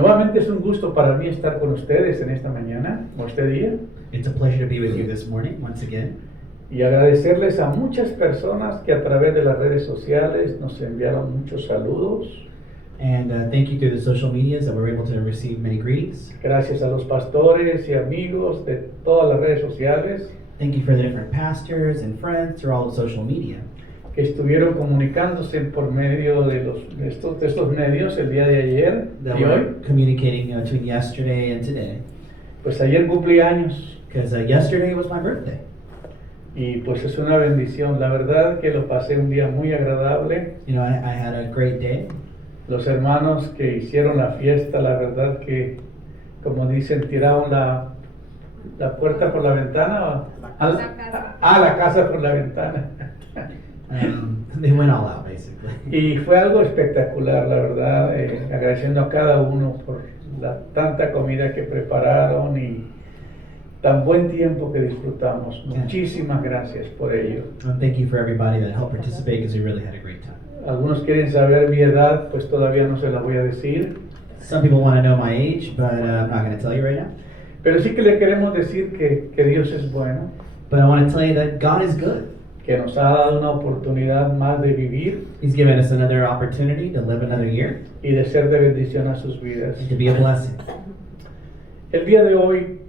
Nuevamente es un gusto para mí estar con ustedes en esta mañana o este día It's a pleasure to be with you this morning once again. y agradecerles a muchas personas que a través de las redes sociales nos enviaron muchos saludos. And thank you through the social medias that we were able to receive many greetings. Gracias a los pastores y amigos de todas las redes sociales Thank you for the different pastors and friends through all the social media que estuvieron comunicándose por medio de estos medios el día de ayer that y hoy. were communicating between yesterday and today. Pues ayer cumplí años Because yesterday was my birthday. y pues es una bendición. La verdad que lo pasé un día muy agradable. You know, I had a great day. Los hermanos que hicieron la fiesta, la verdad que, como dicen, tiraron la puerta por la ventana. La casa por la ventana. They went all out, basically. Y fue algo espectacular, la verdad, agradeciendo a cada uno por la tanta comida que prepararon y tan buen tiempo que disfrutamos. Muchísimas gracias por ello. And thank you for everybody that helped participate because we really had a great time. Algunos quieren saber mi edad, pues todavía no se la voy a decir. Some people want to know my age, but I'm not going to tell you right now. Pero sí que le queremos decir que Dios es bueno, But I want to tell you that God is good. que nos ha dado una oportunidad más de vivir He's given us another opportunity to live another year y de ser de bendición a sus vidas. and to be a blessing. El día de hoy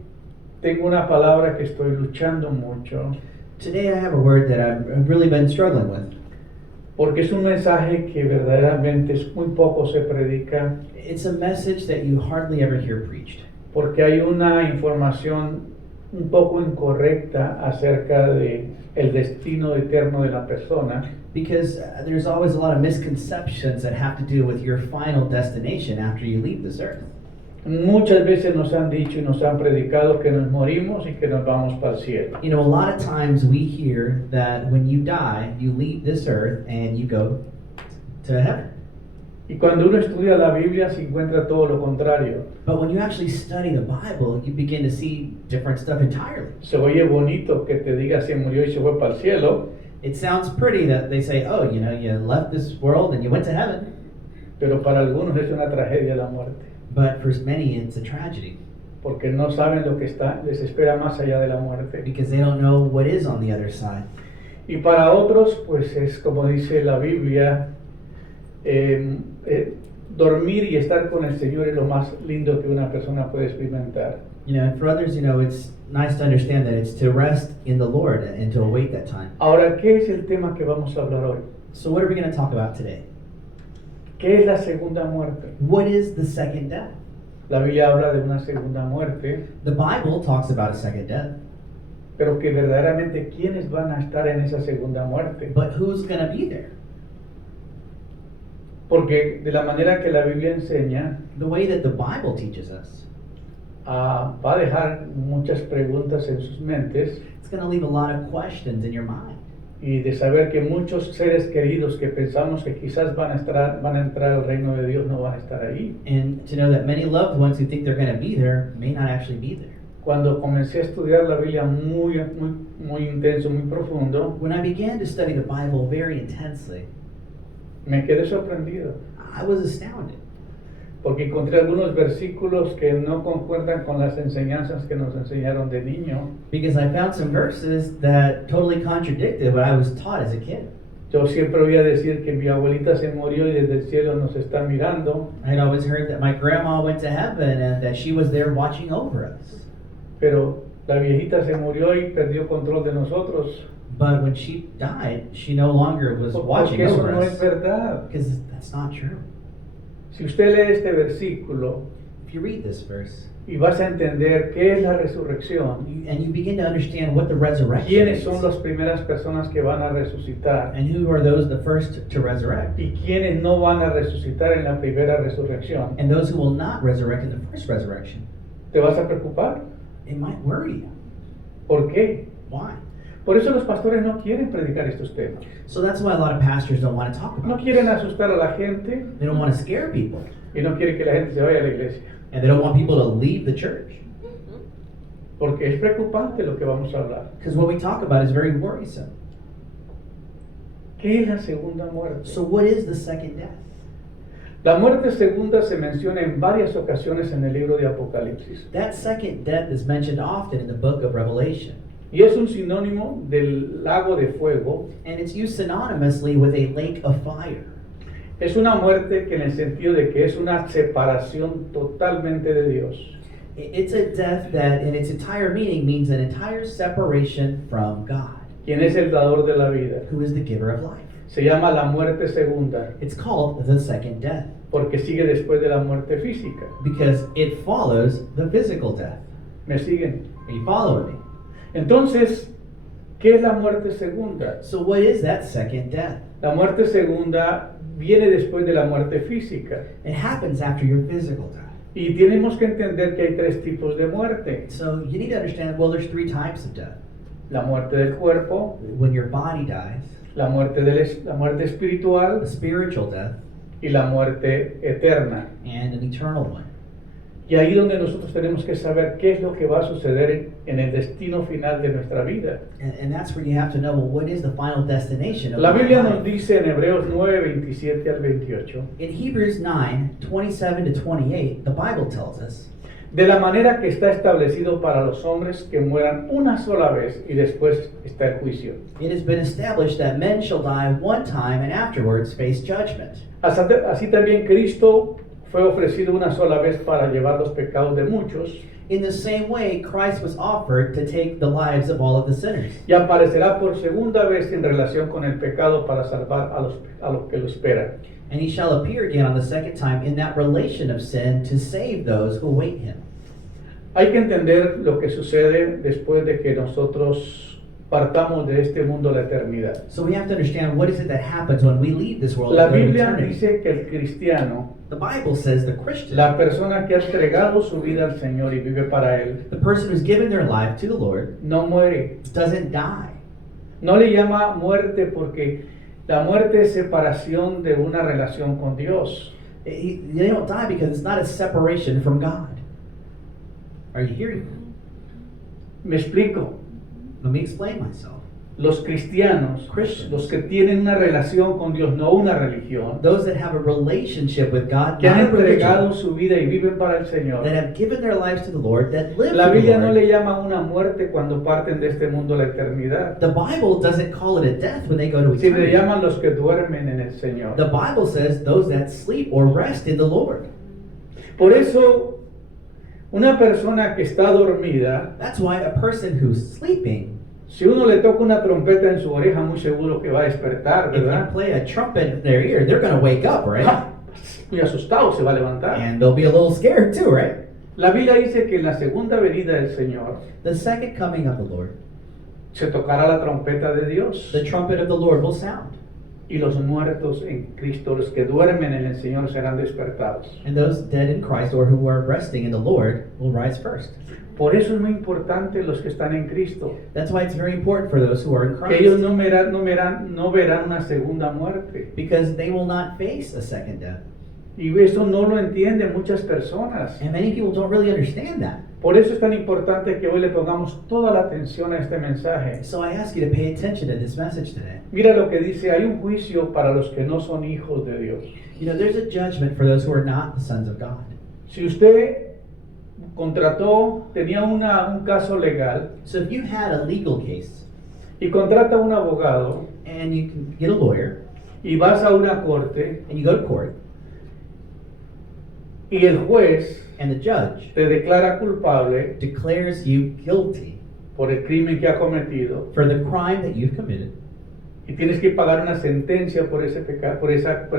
tengo una palabra que estoy luchando mucho, Today I have a word that I've really been struggling with. porque es un mensaje que verdaderamente muy poco se predica, It's a message that you hardly ever hear preached. porque hay una información un poco incorrecta acerca de el destino eterno de la persona. Because there's always a lot of misconceptions that have to do with your final destination after you leave this earth. Muchas veces nos han dicho y nos han predicado que nos morimos y que nos vamos para el cielo. You know, a lot of times we hear that when you die, you leave this earth and you go to heaven. Y cuando uno estudia la Biblia se encuentra todo lo contrario. But when you actually study the Bible, you begin to see different stuff entirely. Se oye bonito que te diga se murió y se fue para el cielo, It sounds pretty that they say, oh, you know, you left this world and you went to heaven. pero para algunos es una tragedia la muerte, But for many, it's a tragedy porque no saben lo que les espera más allá de la muerte. because they don't know what is on the other side. Y para otros, pues es como dice la Biblia, dormir y estar con el Señor es lo más lindo que una persona puede experimentar. You know, and for others, you know, it's nice to understand that it's to rest in the Lord and to await that time. Ahora, ¿qué es el tema que vamos a hablar hoy? So what are we going to talk about today? ¿Qué es la segunda muerte? What is the second death? La Biblia habla de una segunda muerte, The Bible talks about a second death, pero que verdaderamente ¿quiénes van a estar en esa segunda muerte? but who's going to be there? Porque de la manera que la Biblia enseña, The way that the Bible teaches us, va a dejar muchas preguntas en sus mentes it's going to leave a lot of questions in your mind. y de saber que muchos seres queridos que pensamos que quizás van a entrar al reino de Dios no van a estar ahí. And to know that many loved ones who think they're going to be there may not actually be there. Cuando comencé a estudiar la Biblia muy intenso, muy profundo, When I began to study the Bible very intensely, me quedé sorprendido I was astounded porque encontré algunos versículos que no concuerdan con las enseñanzas que nos enseñaron de niño. because I found some verses that totally contradicted what I was taught as a kid. Yo siempre oía decir que mi abuelita se murió y desde el cielo nos está mirando, I'd always heard that my grandma went to heaven and that she was there watching over us. pero la viejita se murió y perdió control de nosotros. But when she died, she no longer was watching Porque eso over no es us. verdad. Because that's not true. Si usted lee este versículo If you read this verse y vas a entender qué es la resurrección, and you begin to understand what the resurrection quiénes is, son las primeras personas que van a resucitar and who are those the first to resurrect, y quiénes no van a resucitar en la primera resurrección, and those who will not resurrect in the first resurrection, ¿te vas a preocupar? it might worry you. ¿Por qué? Why? Por eso los pastores no quieren predicar estos temas. So that's why a lot of pastors don't want to talk No about it. quieren asustar a la gente They don't want to scare people, y no quieren que la gente se vaya a la iglesia. and they don't want people to leave the church. Porque es preocupante lo que vamos a hablar. Because what we talk about is very worrisome. ¿Qué es la segunda muerte? So what is the second death? La muerte segunda se menciona en varias ocasiones en el libro de Apocalipsis That second death is mentioned often in the book of Revelation, y es un sinónimo del lago de fuego. and it's used synonymously with a lake of fire. Es una muerte que en el sentido de que es una separación totalmente de Dios. It's a death that, in its entire meaning, means an entire separation from God, Quien es el dador de la vida. who is the giver of life. Se llama la muerte segunda It's called the second death porque sigue después de la muerte física. because it follows the physical death. ¿Me siguen? Are you following me? Entonces, ¿qué es la muerte segunda? So what is that second death? La muerte segunda viene después de la muerte física. It happens after your physical death. Y tenemos que entender que hay tres tipos de muerte. So you need to understand, well, there's three types of death. La muerte del cuerpo, When your body dies, la muerte espiritual a spiritual death, y la muerte eterna. and an eternal one. Y ahí donde nosotros tenemos que saber qué es lo que va a suceder en el destino final de nuestra vida. And that's where you have to know, well, what is the final destination of La my Biblia life? nos dice en Hebreos 9, 27 al 28, In Hebrews 9, 27 to 28, the Bible tells us, de la manera que está establecido para los hombres que mueran una sola vez y después está el juicio. it has been established that men shall die one time and afterwards face judgment. Así también Cristo fue ofrecido una sola vez para llevar los pecados de muchos In the same way, Christ was offered to take the lives of all of the sinners. y aparecerá por segunda vez en relación con el pecado para salvar a los que lo esperan. And he shall appear again on the second time in that relation of sin to save those who await him. Hay que entender lo que sucede después de que nosotros partamos de este mundo a la eternidad. So we have to understand, what is it that happens when we leave this world La and go to Biblia eternity. dice que el cristiano, The Bible says the Christian, la persona que ha entregado su vida al Señor y vive para Él, the person who's given their life to the Lord, no muere. doesn't die. No le llama muerte porque la muerte es separación de una relación con Dios. They don't die because it's not a separation from God. Are you hearing me? Me explico. Let me explain myself. Los cristianos, Christians. los que tienen una relación con Dios, no una religión, Those that have a relationship with God, que han not a religion, entregado su vida y viven para el Señor. that have given their lives to the Lord, that live La for the Biblia no Lord. le llama una muerte cuando parten de este mundo a la eternidad, The Bible doesn't call it a death when they go to si le eternity. llaman los que duermen en el Señor. The Bible says those that sleep or rest in the Lord. Por eso, una persona que está dormida, That's why a person who's sleeping, si uno le toca una trompeta en su oreja, muy seguro que va a despertar, if you ¿verdad? play a trumpet in their ear, they're going to wake up, right? Ah, muy asustado se va a levantar. And they'll be a little scared too, right? La Biblia dice que en la segunda venida del Señor The second coming of the Lord, se tocará la trompeta de Dios the trumpet of the Lord will sound, y los muertos en Cristo, los que duermen en el Señor, serán despertados. and those dead in Christ or who are resting in the Lord will rise first. Por eso es muy importante los que están en Cristo, That's why it's very important for those who are in que ellos Christ, no verán una segunda muerte. because they will not face a second death. Y eso no lo entienden muchas personas. And many people don't really understand that. Por eso es tan importante que hoy le pongamos toda la atención a este mensaje. So I ask you to pay attention to this message today. Mira lo que dice, hay un juicio para los que no son hijos de Dios. You know, there's a judgment for those who are not the sons of God. Si usted tenía un caso legal So if you had a legal case y contrata un abogado and you can get a lawyer y vas a una corte and you go to court y el juez and the judge te declara culpable declares you guilty por el crimen que ha cometido for the crime that you've committed, y tienes que pagar una sentencia por ese pecado, por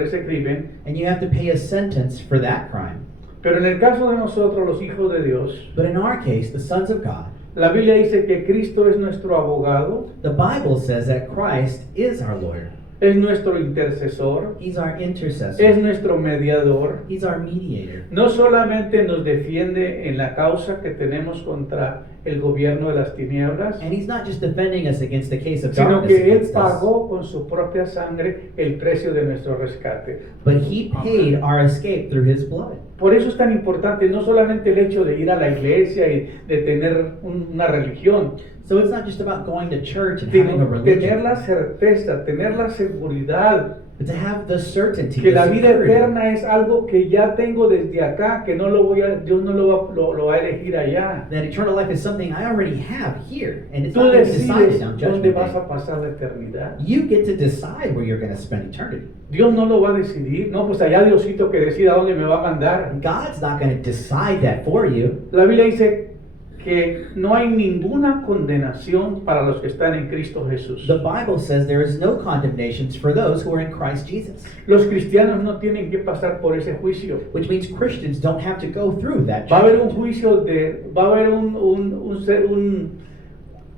ese crimen, and you have to pay a sentence for that crime. pero en el caso de nosotros los hijos de Dios, But in our case, the sons of God, la Biblia dice que Cristo es nuestro abogado, the Bible says that Christ is our lawyer. es nuestro intercesor, He's our intercessor. es nuestro mediador. He's our mediator. No solamente nos defiende en la causa que tenemos contra el gobierno de las tinieblas, And he's not just defending us against the case of sino darkness que Él against us, pagó con su propia sangre el precio de nuestro rescate. but he paid our escape through his blood. Por eso es tan importante no solamente el hecho de ir a la iglesia y de tener una religión, So it's not just about going to church and having a sino tener religion, la certeza, tener la seguridad But to have the certainty, que the la vida security, eterna es algo que ya tengo desde acá, que no lo voy a, Dios no lo va a elegir allá. that eternal life is something I already have here, and it's Tú not going to be decides decided on dónde Judgment vas Day. a pasar la eternidad. You get to decide where you're going to spend eternity. Dios no lo va a decidir. No, pues allá Diosito que decida dónde me va a mandar. God's not going to decide that for you. La Biblia dice que no hay ninguna condenación para los que están en Cristo Jesús. The Bible says there is no condemnations for those who are in Christ Jesus, Los cristianos no tienen que pasar por ese juicio. which means Christians don't have to go through that Va a haber un judgment. juicio va a haber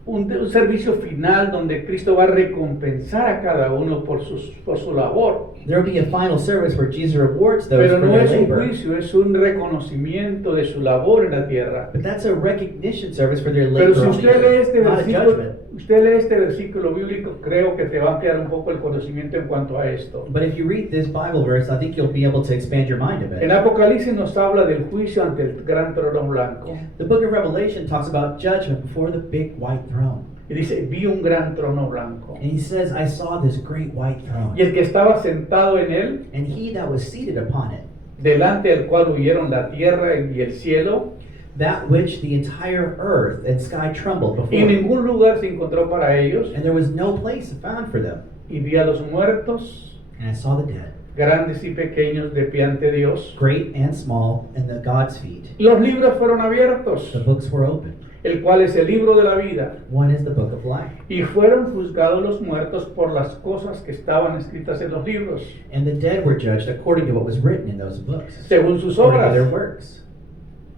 un servicio final donde Cristo va a recompensar a cada uno por su labor. There will be a final service where Jesus rewards those Pero for no their es un labor. juicio, es un reconocimiento de su labor en la tierra. But that's a recognition service for their Pero labor si on the usted lee earth, este not a versículo, judgment. usted lee este versículo bíblico, creo que te va a ampliar un poco el conocimiento en cuanto a esto. But if you read this Bible verse, I think you'll be able to expand your mind a En bit. Apocalipsis nos habla del juicio ante el gran trono blanco. The book of Revelation talks about judgment before the big white throne. Y dice, vi un gran trono blanco. And he says, I saw this great white Y throne, el que estaba sentado en él, and he that was seated upon it, delante del cual huyeron la tierra y el cielo, that which the entire earth and sky trembled y before. ningún lugar se encontró para ellos. And there was no place found for them. Y vi a los muertos, And I saw the dead, grandes y pequeños, de pie ante Dios. great and small, and the God's feet. Los libros fueron abiertos, The books were opened. el cual es el libro de la vida. One is the book of life. Y fueron juzgados los muertos por las cosas que estaban escritas en los libros, And the dead were judged according to what was written in those books, según sus according to their obras. works.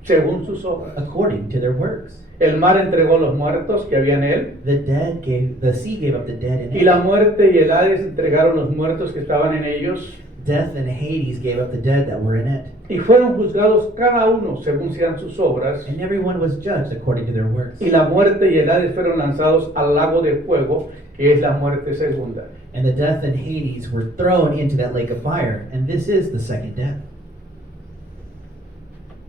Según sus obras. According to their works. El mar entregó los muertos que había en él, The sea gave up the dead in y la it. muerte y el Hades entregaron los muertos que estaban en ellos, Death and Hades gave up the dead that were in it. y fueron juzgados cada uno según sean sus obras. And everyone was judged according to their works. Y la muerte y el Hades fueron lanzados al lago de fuego, que es la muerte segunda. And the death and Hades were thrown into that lake of fire. And this is the second death.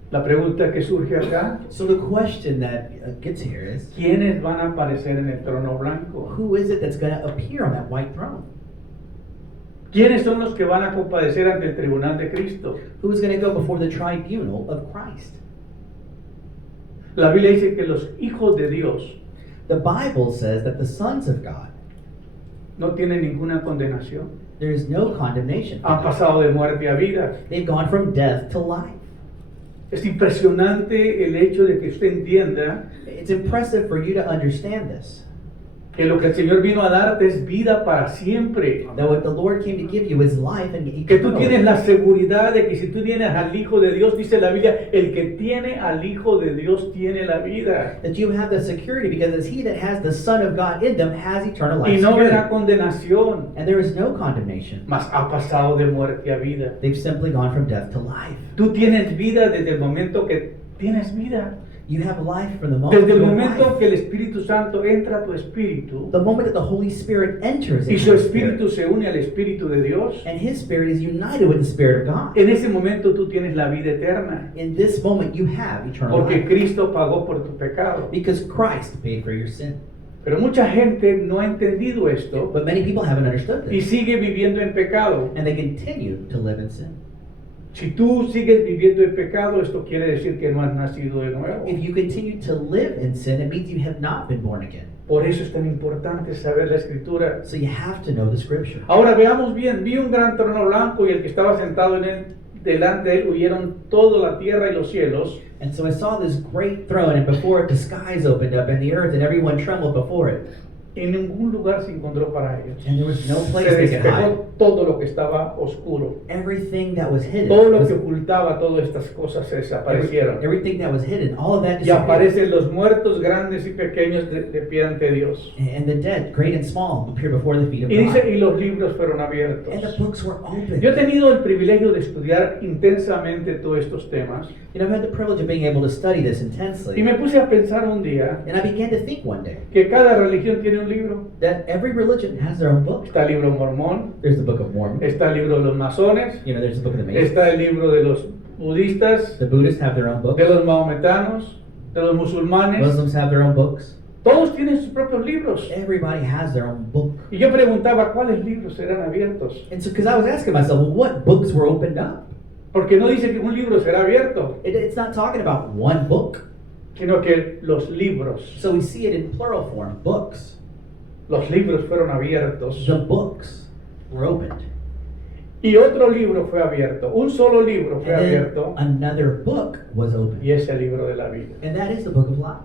La pregunta que surge acá, So the question that gets here is, ¿quiénes van a aparecer en el trono blanco? who is it that's going to appear on that white throne? ¿Quiénes son los que van a compadecer ante el tribunal de Cristo? Who's going to go before the tribunal of Christ? La Biblia dice que los hijos de Dios The Bible says that the sons of God, no tienen ninguna condenación. there is no condemnation for Han them. pasado de muerte a vida. They've gone from death to life. Es impresionante el hecho de que usted entienda It's impressive for you to understand this. que lo que el Señor vino a darte es vida para siempre. That what the Lord came to give you is life and Que tú eternal. tienes la seguridad de que si tú tienes al Hijo de Dios, dice la Biblia, el que tiene al Hijo de Dios tiene la vida. That you have the security because it's he that has the Son of God in them has eternal Y life no security. verá condenación, And there is no condemnation. mas ha pasado de muerte a vida. They've simply gone from death to life. Tú tienes vida desde el momento que tienes vida. You have life from the moment Desde el you have momento life. que el Espíritu Santo entra a tu espíritu The moment that the Holy Spirit enters y into su your spirit, espíritu se une al Espíritu de Dios, and His Spirit is united with the Spirit of God. en ese momento tú tienes la vida eterna. In this moment you have eternal Porque life. Cristo pagó por tu pecado. Because Christ paid for your sin. Pero mucha gente no ha entendido esto But many people haven't understood y this. sigue viviendo en pecado. And they continue to live in sin. Si tú sigues viviendo en pecado, esto quiere decir que no has nacido de nuevo. If you continue to live in sin, it means you have not been born again. Por eso es tan importante saber la Escritura. So you have to know the Scripture. Ahora veamos bien, vi un gran trono blanco y el que estaba sentado en él, delante de él huyeron toda la tierra y los cielos. And so I saw this great throne, and before it the skies opened up, and the earth and everyone trembled before it. En ningún lugar se encontró para ellos. And there was no place Se they could hide. despejó todo lo que estaba oscuro. Everything that was hidden, Todo lo was- que ocultaba todas estas cosas se desaparecieron. everything that was hidden, all of that Y disappeared. aparecen los muertos grandes y pequeños de pie ante Dios. And the dead, great and small, appear before the feet of Y dice, God. y los libros fueron abiertos. And the books were opened. Yo he tenido el privilegio de estudiar intensamente todos estos temas You know, I've had the privilege of being able to study this y intensely. me puse a pensar un día And I began to think one day que cada religión tiene un libro. that every religion has their own book. Está el libro mormón, There's the Book of Mormon. está el libro de los masones, You know, there's the Book of the Masons. está el libro de los budistas, The Buddhists have their own books. de los mahometanos, de los musulmanes. Muslims have their own books. Todos tienen sus propios libros. Everybody has their own book. Y yo preguntaba, ¿cuáles libros serán abiertos? And so, because I was asking myself, well, what books were opened up? Porque no dice que un libro será abierto, It's not talking about one book. sino que los libros. So we see it in plural form, books. Los libros fueron abiertos. The books were opened. Y otro libro fue abierto. Un solo libro fue And then abierto. another book was opened. Y es el libro de la vida. And that is the book of life.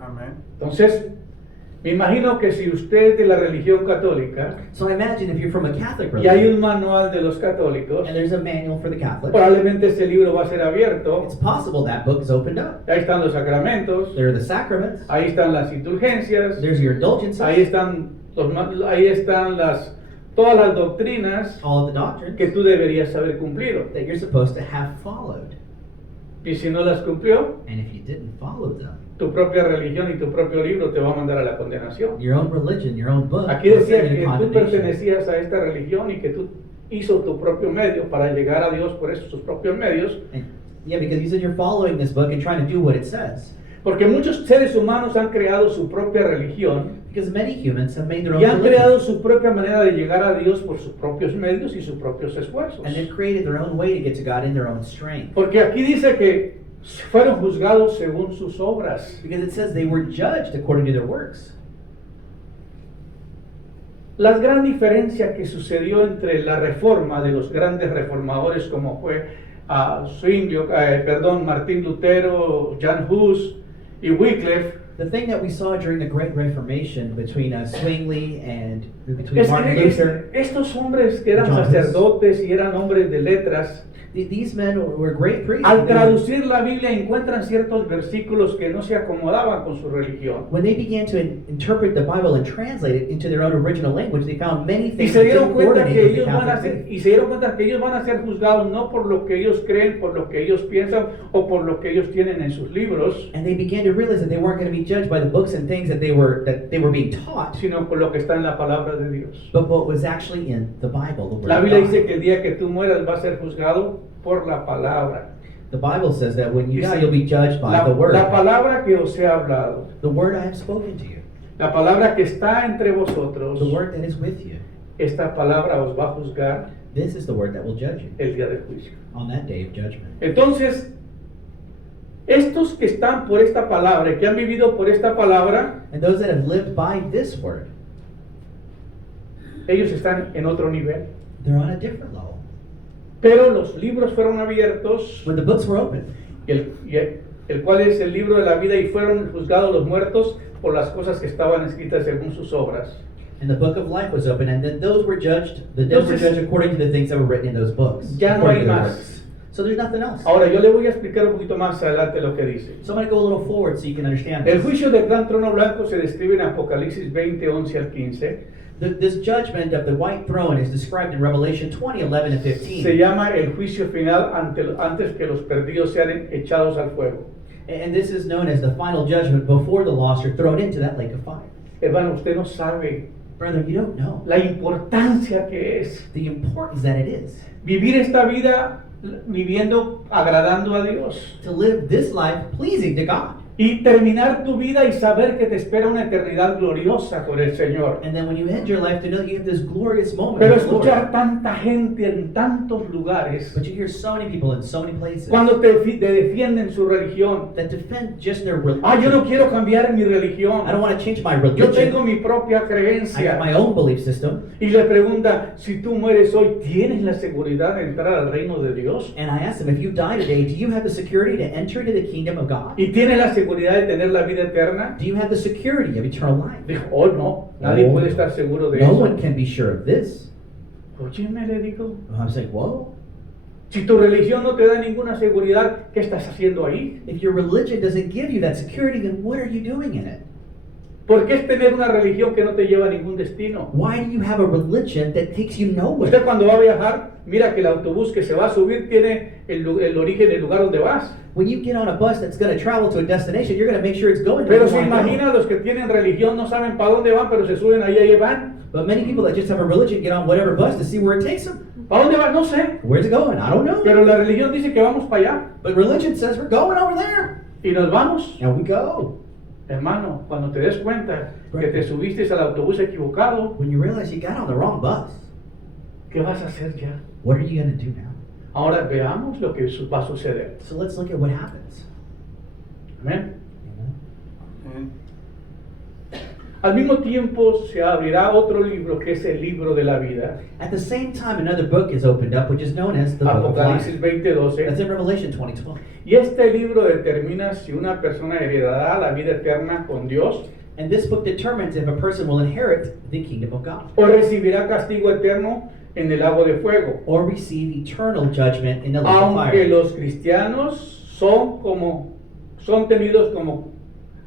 Amén. Entonces, me imagino que si usted es de la religión católica So I imagine if you're from a Catholic y hay un religion, manual de los católicos, and there's a manual for the Catholic, probablemente ese libro va a ser abierto. it's possible that book is opened up. Ahí están los sacramentos, There are the sacraments, ahí están las indulgencias, there's your indulgences, ahí están ahí están todas las doctrinas all of the doctrines que tú deberías haber cumplido. that you're supposed to have followed. Y si no las cumplió, And if you didn't follow them, tu propia religión y tu propio libro te va a mandar a la condenación. your own religion, your own book, Aquí will decía send you que to tú condemnation. pertenecías a esta religión y que tú hizo tu propio medio para llegar a Dios por esos tus propios medios, And, yeah, because you said you're following this book and trying to do what it says. porque muchos seres humanos han creado su propia religión Because many humans have made their own y han religion. creado su propia manera de llegar a Dios por sus propios medios y sus propios esfuerzos. And they've created their own way to get to God in their own strength. Porque aquí dice que fueron juzgados según sus obras. Because it says they were judged according to their works. La gran diferencia que sucedió entre la reforma de los grandes reformadores como fue Martín Lutero, Jan Hus y Wycliffe, The thing that we saw during the Great Reformation between Zwingli and between es Martin que Luther, estos hombres que eran John Hus. sacerdotes y eran hombres de letras, these men were great priests. al traducir la Biblia encuentran ciertos versículos que no se acomodaban con su religión. When they began to interpret the Bible and translate it into their own original language, they found many Y things se that dieron didn't cuenta coordinate que with the ellos van a Catholic ser, faith. y se dieron cuenta que ellos van a ser juzgados no por lo que ellos creen, por lo que ellos piensan o por lo que ellos tienen en sus libros, And they began to realize that they weren't going to be judged by the books and things that they were being taught, sino por lo que está en la palabra de Dios. but what was actually in the Bible, the Word La of Biblia God. dice que el día que tú mueras vas a ser juzgado por la palabra. The Bible says that when you Dice, die, you'll be judged by the Word. La palabra que os he hablado, The Word I have spoken to you. la palabra que está entre vosotros, The Word that is with you. esta palabra os va a juzgar This is the Word that will judge you el día del juicio. on that day of judgment. Entonces, estos que están por esta palabra y que han vivido por esta palabra, And those that have lived by this Word, ellos están en otro nivel. they're on a different level. Pero los libros fueron abiertos, When the books were opened, el cual es el libro de la vida, y fueron juzgados los muertos por las cosas que estaban escritas según sus obras. and the book of life was opened, and then those were judged, the dead were Entonces, judged according to the things that were written in those books. Ya no according hay to their más. works. So there's nothing else. Ahora yo le voy a explicar un poquito más adelante lo que dice. So I'm going to go a little forward so you can understand El this. juicio del gran trono blanco se describe en Apocalipsis 20, 11 al 15. This judgment of the white throne is described in Revelation 20, 11 and 15. Se llama el juicio final antes que los perdidos sean echados al fuego. And this is known as the final judgment before the lost are thrown into that lake of fire. Hermano, usted no sabe Brother, you don't know la importancia que es the importance that it is vivir esta vida viviendo agradando a Dios to live this life pleasing to God. y terminar tu vida y saber que te espera una eternidad gloriosa con el Señor. And then when you end your life, to know that you have this glorious moment Pero with the Lord. escuchar tanta gente en tantos lugares But you hear so many people in so many places cuando te defienden su religión. that defend just their religion. Yo no quiero cambiar mi I don't religión. want to change my Yo tengo religion. mi propia I have creencia. my own belief system. Y le pregunta, si tú mueres hoy, ¿tienes la seguridad de entrar al reino de Dios? And I ask them, if you die today, do you have the security to enter into the kingdom of God? ¿Y tienes la seguridad de tener la vida eterna? Do you have the security of eternal life? Dijo, oh no, nadie No. puede estar seguro de No eso. one can be sure of this. Óyeme, le digo, I'm saying, whoa. si tu religión no te da ninguna seguridad, ¿qué estás haciendo ahí? If your religion doesn't give you that security, then what are you doing in it? ¿Por qué es tener una religión que no te lleva a ningún destino? Why do you have a religion that takes you Usted nowhere? cuando va a viajar, mira que el autobús que se va a subir tiene el origen del lugar donde vas. When you get on a bus that's going to travel to a destination, you're going to make sure it's going to Pero where se you wanna go. imagina los que tienen religión, no saben para dónde van, pero se suben ahí van. But many people that just have a religion get on whatever bus to see where it takes them. ¿Para dónde van? No sé. Where's it going? I don't know. Pero la religión dice que vamos para allá. But religion says we're going over there. Y nos vamos. And we go. Hermano, cuando te des cuenta que te subiste al autobús equivocado, When you realize you got on the wrong bus, ¿qué vas a hacer ya? what are you going to do now? Ahora veamos lo que va a suceder. So let's look at what happens. Amén. Amen. Al mismo tiempo se abrirá otro libro que es el libro de la vida. At the same time, another book is opened up, which is known as the Book of Life. Apocalipsis 20:12. That's in Revelation 20:12. Y este libro determina si una persona heredará la vida eterna con Dios And this book determines if a person will inherit the kingdom of God o recibirá castigo eterno en el lago de fuego. or receive eternal judgment in the lake of Aunque fire. los cristianos son tenidos como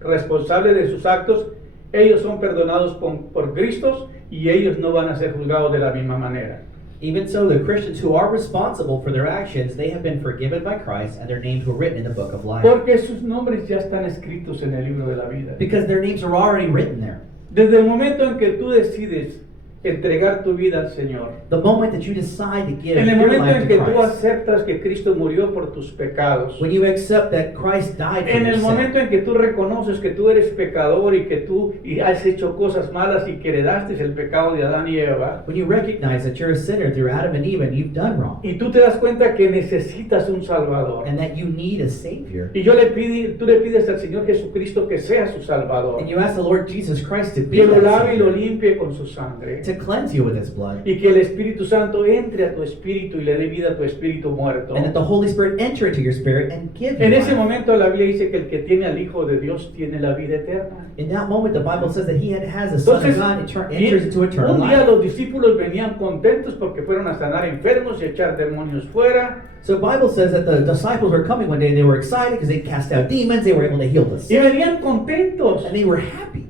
responsables de sus actos, ellos son perdonados por Cristo y ellos no van a ser juzgados de la misma manera. Even so, the Christians who are responsible for their actions, they have been forgiven by Christ, and their names were written in the book of life. Porque sus nombres ya están escritos en el libro de la vida. Because their names are already written there. Desde el momento en que tú decides entregar tu vida al Señor, The moment that you decide to give en el your momento life en to que tú Christ, aceptas que Cristo murió por tus pecados, when you accept that Christ died for en your el momento sin, en que tú reconoces que tú eres pecador y que tú has hecho cosas malas y que heredaste el pecado de Adán y Eva, when you recognize that you're a sinner through Adam and Eve and you've done wrong, y tú te das cuenta que necesitas un Salvador, and that you need a Savior, y tú le pides al Señor Jesucristo que sea su Salvador, and you ask the Lord Jesus Christ to be que lo that lave y lo Savior, limpie con su sangre, to cleanse you with His blood, y que el Espíritu Santo entre a tu espíritu y le dé vida a tu espíritu muerto. and that the Holy Spirit enter into your spirit and give you En ese life. momento la Biblia dice que el que tiene al Hijo de Dios tiene la vida eterna. In that moment, the Bible says that He has the Son of Entonces, God enters into eternal un día life. los discípulos venían contentos porque fueron a sanar enfermos y echar demonios fuera. So the Bible says that the disciples were coming one day, they were excited because they cast out demons, they were able to heal the Y sick, venían contentos. and they were happy.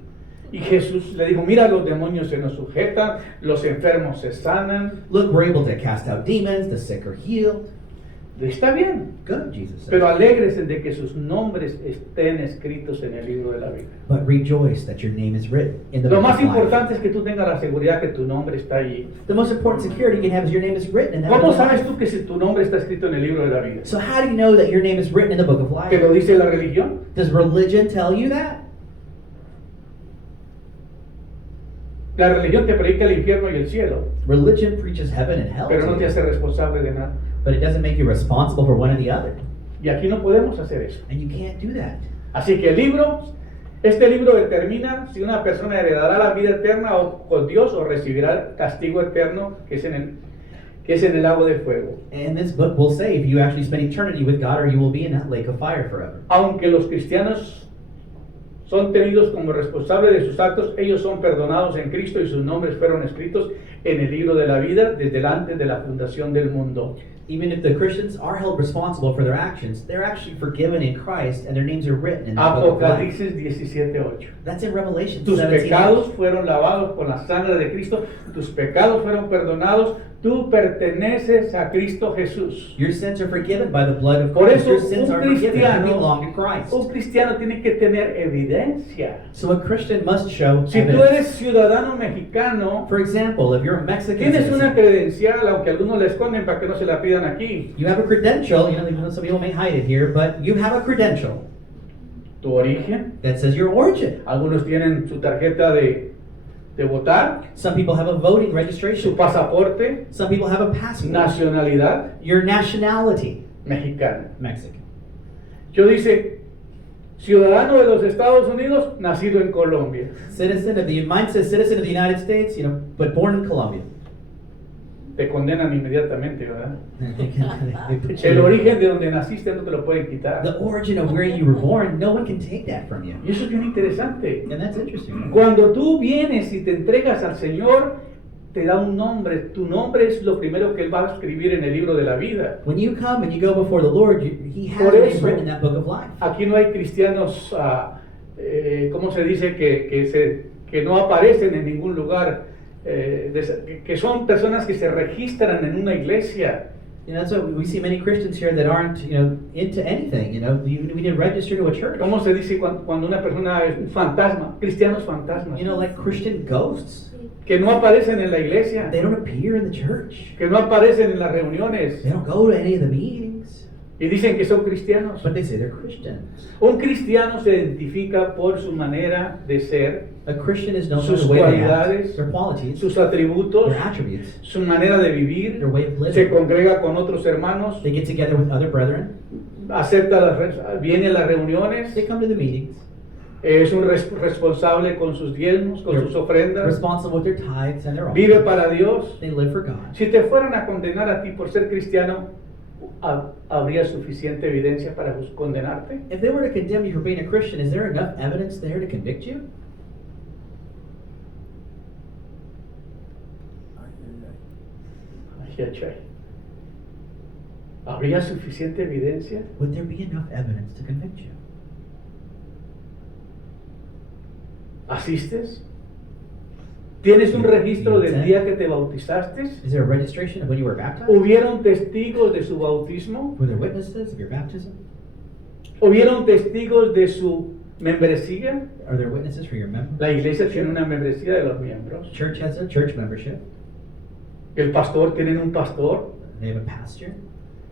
Y Jesús le dijo, mira, los demonios se nos sujetan, los enfermos se sanan. Look, we're able to cast out demons, the sick are healed. Está bien, Good, Jesus said. pero alégrese de que sus nombres estén escritos en el libro de la vida. But rejoice that your name is written in the Lo book más of life. importante es que tú tengas la seguridad que tu nombre está allí. The most important security you can have is your name is written in that book ¿Cómo of sabes life. tú que si tu nombre está escrito en el libro de la vida? So how do you know that your name is written in the book of ¿Te life? lo dice la religión? Does religion tell you that? La religión te predica el infierno y el cielo, Religion preaches heaven and hell pero no to te you, hace responsable de nada. but it doesn't make you responsible for one or the other. Y aquí no podemos hacer eso. And you can't do that. Así que este libro determina si una persona heredará la vida eterna con Dios o recibirá el castigo eterno que es en el lago de fuego. And this book will say if you actually spend eternity with God or you will be in that lake of fire forever. Aunque los cristianos son tenidos como responsables de sus actos, ellos son perdonados en Cristo y sus nombres fueron escritos en el libro de la vida desde antes de la fundación del mundo. Even if the Christians are held responsible for their actions, they're actually forgiven in Christ and their names are written in the book of life. Apocalipsis 17:8. That's in Revelation Tus 17. pecados fueron lavados con la sangre de Cristo, tus pecados fueron perdonados, tú perteneces a Cristo Jesús. Your sins are forgiven by the blood of Por Christ. eso Your sins are forgiven and belong to un Christ. cristiano tiene que tener evidencia. So a Christian must show Si tú evidence. eres ciudadano mexicano, For example, if you're a Mexican tienes una citizen, credencial, aunque algunos la esconden para que no se la pidan aquí. you have a credential, some people may hide it here, but you have a credential Tu origen, that says your origin. algunos tienen su tarjeta de votar, Some people have a voting su registration. pasaporte, Some people have a passport. nacionalidad Your nationality, mexicana. Mexican. Yo dice, ciudadano de los Estados Unidos, nacido en Colombia. Mine says citizen of the United States, but born in Colombia. Te condenan inmediatamente, ¿verdad? They put you- El origen de donde naciste no te lo pueden quitar. The origin of where you were born, no one can take that from you. Y eso es bien interesante. And that's interesting. Right? Cuando tú vienes y te entregas al Señor, te da un nombre. Tu nombre es lo primero que Él va a escribir en el libro de la vida. When you come and you go before the Lord, He has Por your name eso- written in that book of life. Aquí no hay cristianos, ¿cómo se dice? Que no aparecen en ningún lugar. Que son personas que se registran en una iglesia. That's what we see many Christians here that aren't, into anything. We didn't register to a church. ¿Cómo se dice cuando una persona es un fantasma? Cristianos fantasmas. Like Christian ghosts. Que no aparecen en la iglesia. They don't appear in the church. Que no aparecen en las reuniones. They don't go to any of the meetings. Y dicen que son cristianos. but they say they're Christians. Un cristiano se identifica por su manera de ser, A Christian is known for sus the way they cualidades, act, their qualities, sus atributos, their attributes, su manera de vivir, their way of se living. congrega con otros hermanos, They get together with other brethren. viene a las reuniones, They come to the meetings. es un responsable con sus diezmos, con sus ofrendas, Responsible with their tithes and their vive offerings. para Dios. They live for God. Si te fueran a condenar a ti por ser cristiano, ¿habría suficiente evidencia para condenarte? If they were to condemn you for being a Christian, is there enough evidence there to convict you? Ay, ay, ay. ¿Habría suficiente evidencia? Would there be enough evidence to convict you? ¿Asistes? ¿Tienes un registro del día que te bautizaste? Is there a registration of when you were baptized? ¿Hubieron testigos de su bautismo? Were there witnesses of your baptism? ¿Hubieron testigos de su membresía? Are there witnesses for your membership? La iglesia tiene una membresía de los miembros. Church has a church membership. El pastor tiene un pastor. They have a pastor.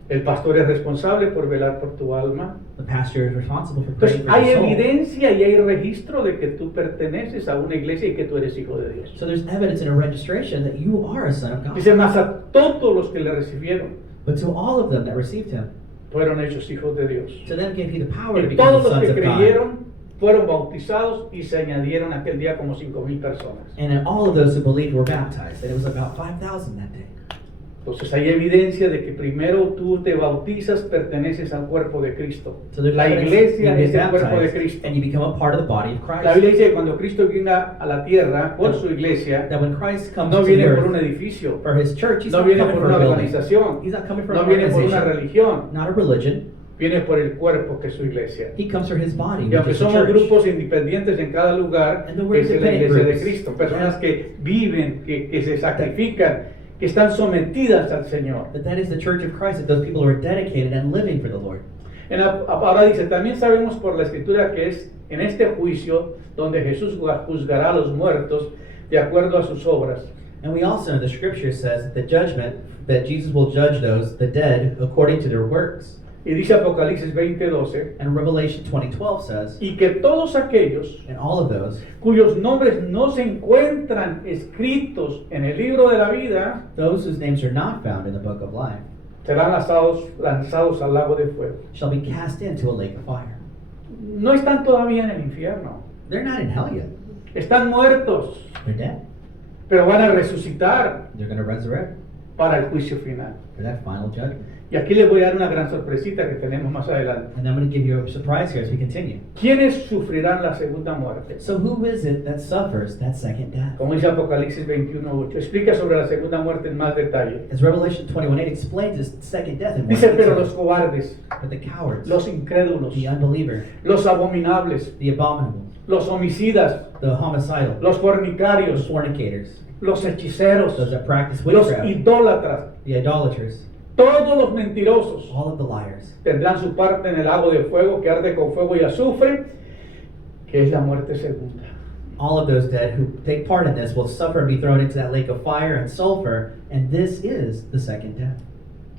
El pastor es responsable por velar por tu alma. The pastor is responsible for Entonces praying for hay your soul. evidencia y hay registro de que tú perteneces a una iglesia y que tú eres hijo de Dios. So there's evidence and a registration that you are a son of God. Dice más a todos los que le recibieron But to all of them that received him, fueron hechos hijos de Dios. to them gave he the power to Y become todos the los sons que of God. creyeron fueron bautizados y se añadieron aquel día como 5,000 personas. And all of those who believed were baptized. And it was about 5,000 that day. Entonces hay evidencia de que primero tú te bautizas, perteneces al cuerpo de Cristo. So there's La evidence iglesia you es get el cuerpo de baptized, Cristo. and you become a part of the body of La Christ. Biblia dice que cuando Cristo venga a la tierra por su iglesia, That when Christ comes no to the viene por un earth edificio, for his church, he's no not viene coming por for a una building. organización, He's not coming for no an viene por una organization, religión, not a religion. viene por el cuerpo que es su iglesia. He comes for his body, Y which aunque is the somos church. grupos independientes en cada lugar, And we're es la independent iglesia de groups. Cristo. Personas que viven, que se sacrifican, que están sometidas al Señor. That is the church of Christ, that those people who are dedicated and living for the Lord. Ahora dice, también sabemos por la Escritura que es en este juicio donde Jesús juzgará a los muertos de acuerdo a sus obras. And we also know the scripture says that the judgment, that Jesus will judge those, the dead, according to their works. Y dice Apocalipsis 20:12, And Revelation 20:12 says, y que todos aquellos and all of those, cuyos nombres no se encuentran escritos en el libro de la vida, those whose names are not found in the book of life, serán lanzados al lago de fuego. shall be cast into a lake of fire. No están todavía en el infierno, They're not in hell yet. están muertos, They're dead. pero van a resucitar They're going to resurrect para el juicio final. for that final judgment. Y aquí les voy a dar una gran sorpresita que tenemos más adelante. And I'm going to give you a surprise here as we continue. ¿Quiénes sufrirán la segunda muerte? So who is it that suffers that second death? Como dice Apocalipsis 21:8, explica sobre la segunda muerte en más detalle. As Revelation 21:8 explains this second death in more Dice, pero detail. los cobardes, But the cowards, los incrédulos, the unbeliever, los abominables, the abominable, los homicidas, the homicidal, los the fornicarios, fornicators, los hechiceros, those that practice los witchcraft, idólatras, the idolaters, todos los mentirosos all of the liars, tendrán su parte en el lago de fuego que arde con fuego y azufre, que es la muerte segunda. all of those dead who take part in this will suffer and be thrown into that lake of fire and sulfur, and this is the second death.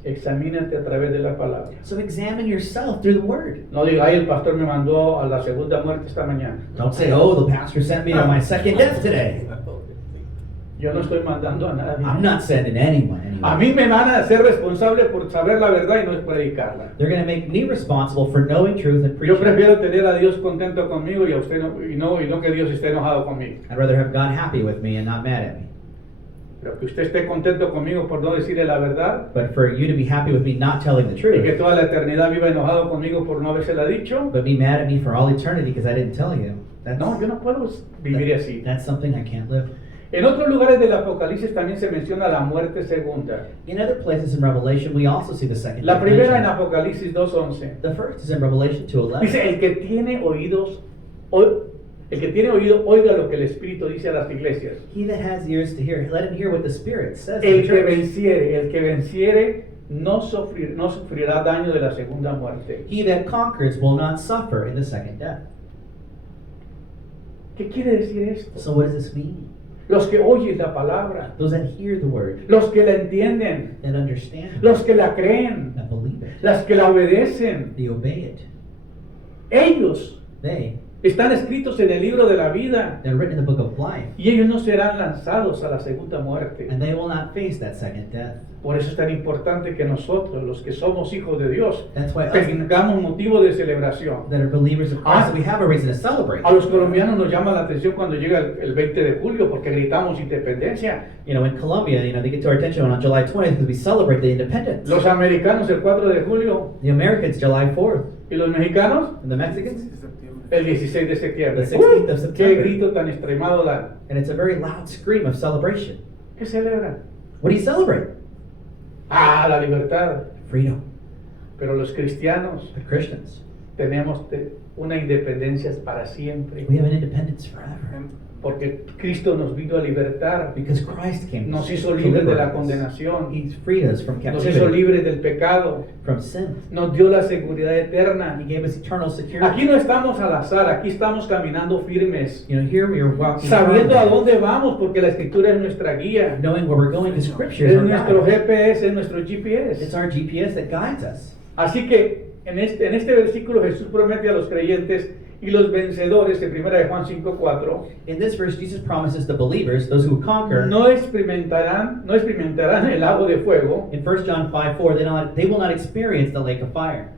Examínate a través de la palabra. So examine yourself through the word. No diga, ay, el pastor me mandó a la segunda muerte esta mañana. Don't say, oh, the pastor sent me to my second death today. Yo no estoy mandando a nadie. I'm not sending anyone A anywhere. mí me van a hacer responsable por saber la verdad y no es predicarla. They're going to make me responsible for knowing truth and Yo preaching. prefiero tener a Dios contento conmigo y a usted no, y no que Dios esté enojado conmigo. I'd rather have God happy with me and not mad at me. Pero que usted esté contento conmigo por no decirle la verdad But for you to be happy with me not telling the y que truth, toda la eternidad viva enojado conmigo por no habérsela dicho. but be mad at me for all eternity because I didn't tell you, that's, No, yo no puedo vivir así. that's something I can't live. En otros lugares del Apocalipsis también se menciona la muerte segunda. In other places in Revelation, we also see the second La death primera en mentioned. Apocalipsis 2:11. The first is in Revelation 2:11. Dice, el que tiene oídos, oiga lo que el Espíritu dice a las iglesias. He that has ears to hear, let him hear what the Spirit says to the El church. que venciere no sufrirá daño de la segunda muerte. He that conquers will not suffer in the second death. ¿Qué quiere decir esto? So what does this mean? Los que oyen la palabra, Those that hear the word, los que la entienden, that understand, los que la creen, that believe it, las que la obedecen. they obey it. Ellos They, están escritos en el libro de la vida they're written in the book of life, y ellos no serán lanzados a la segunda muerte. and they will not face that second death. Por eso es tan importante que nosotros, los que somos hijos de Dios, That's why us tengamos motivo de celebración. that are believers of Christ, we have a reason to celebrate. A los colombianos nos llama la atención cuando llega el 20 de julio porque gritamos independencia. You know, in Colombia, they get to our attention on July 20th because we celebrate the independence. Los americanos el 4 de julio The Americans, July 4th. y los mexicanos And the Mexicans, el 16 de septiembre. The 16th of ¡Qué September. grito tan extremado dan! and it's a very loud scream of celebration. ¿Qué celebran? What do you celebrate? Ah, la libertad. Freedom. Pero los cristianos The Christians, tenemos una independencia para siempre. we have an independence forever Porque Cristo nos vino a libertar. because Christ came Nos to hizo libres de la liberate us. condenación. He freed us from Nos hizo captivity, libres del pecado. from sin. Nos dio la seguridad He eterna. gave us eternal security. Aquí no estamos al azar, aquí estamos caminando firmes. You know, here we are walking Sabiendo a firmly, dónde vamos, porque la escritura es nuestra guía. knowing where we're going. The scriptures Es are nuestro guide. GPS, es nuestro It's GPS. our GPS that guides us. Así que en este versículo Jesús promete a los creyentes y los vencedores, en 1 de Juan 5:4, In this verse, Jesus promises the believers, those who conquer. no experimentarán el lago de fuego. In 1 John 5:4, they will not experience the lake of fire.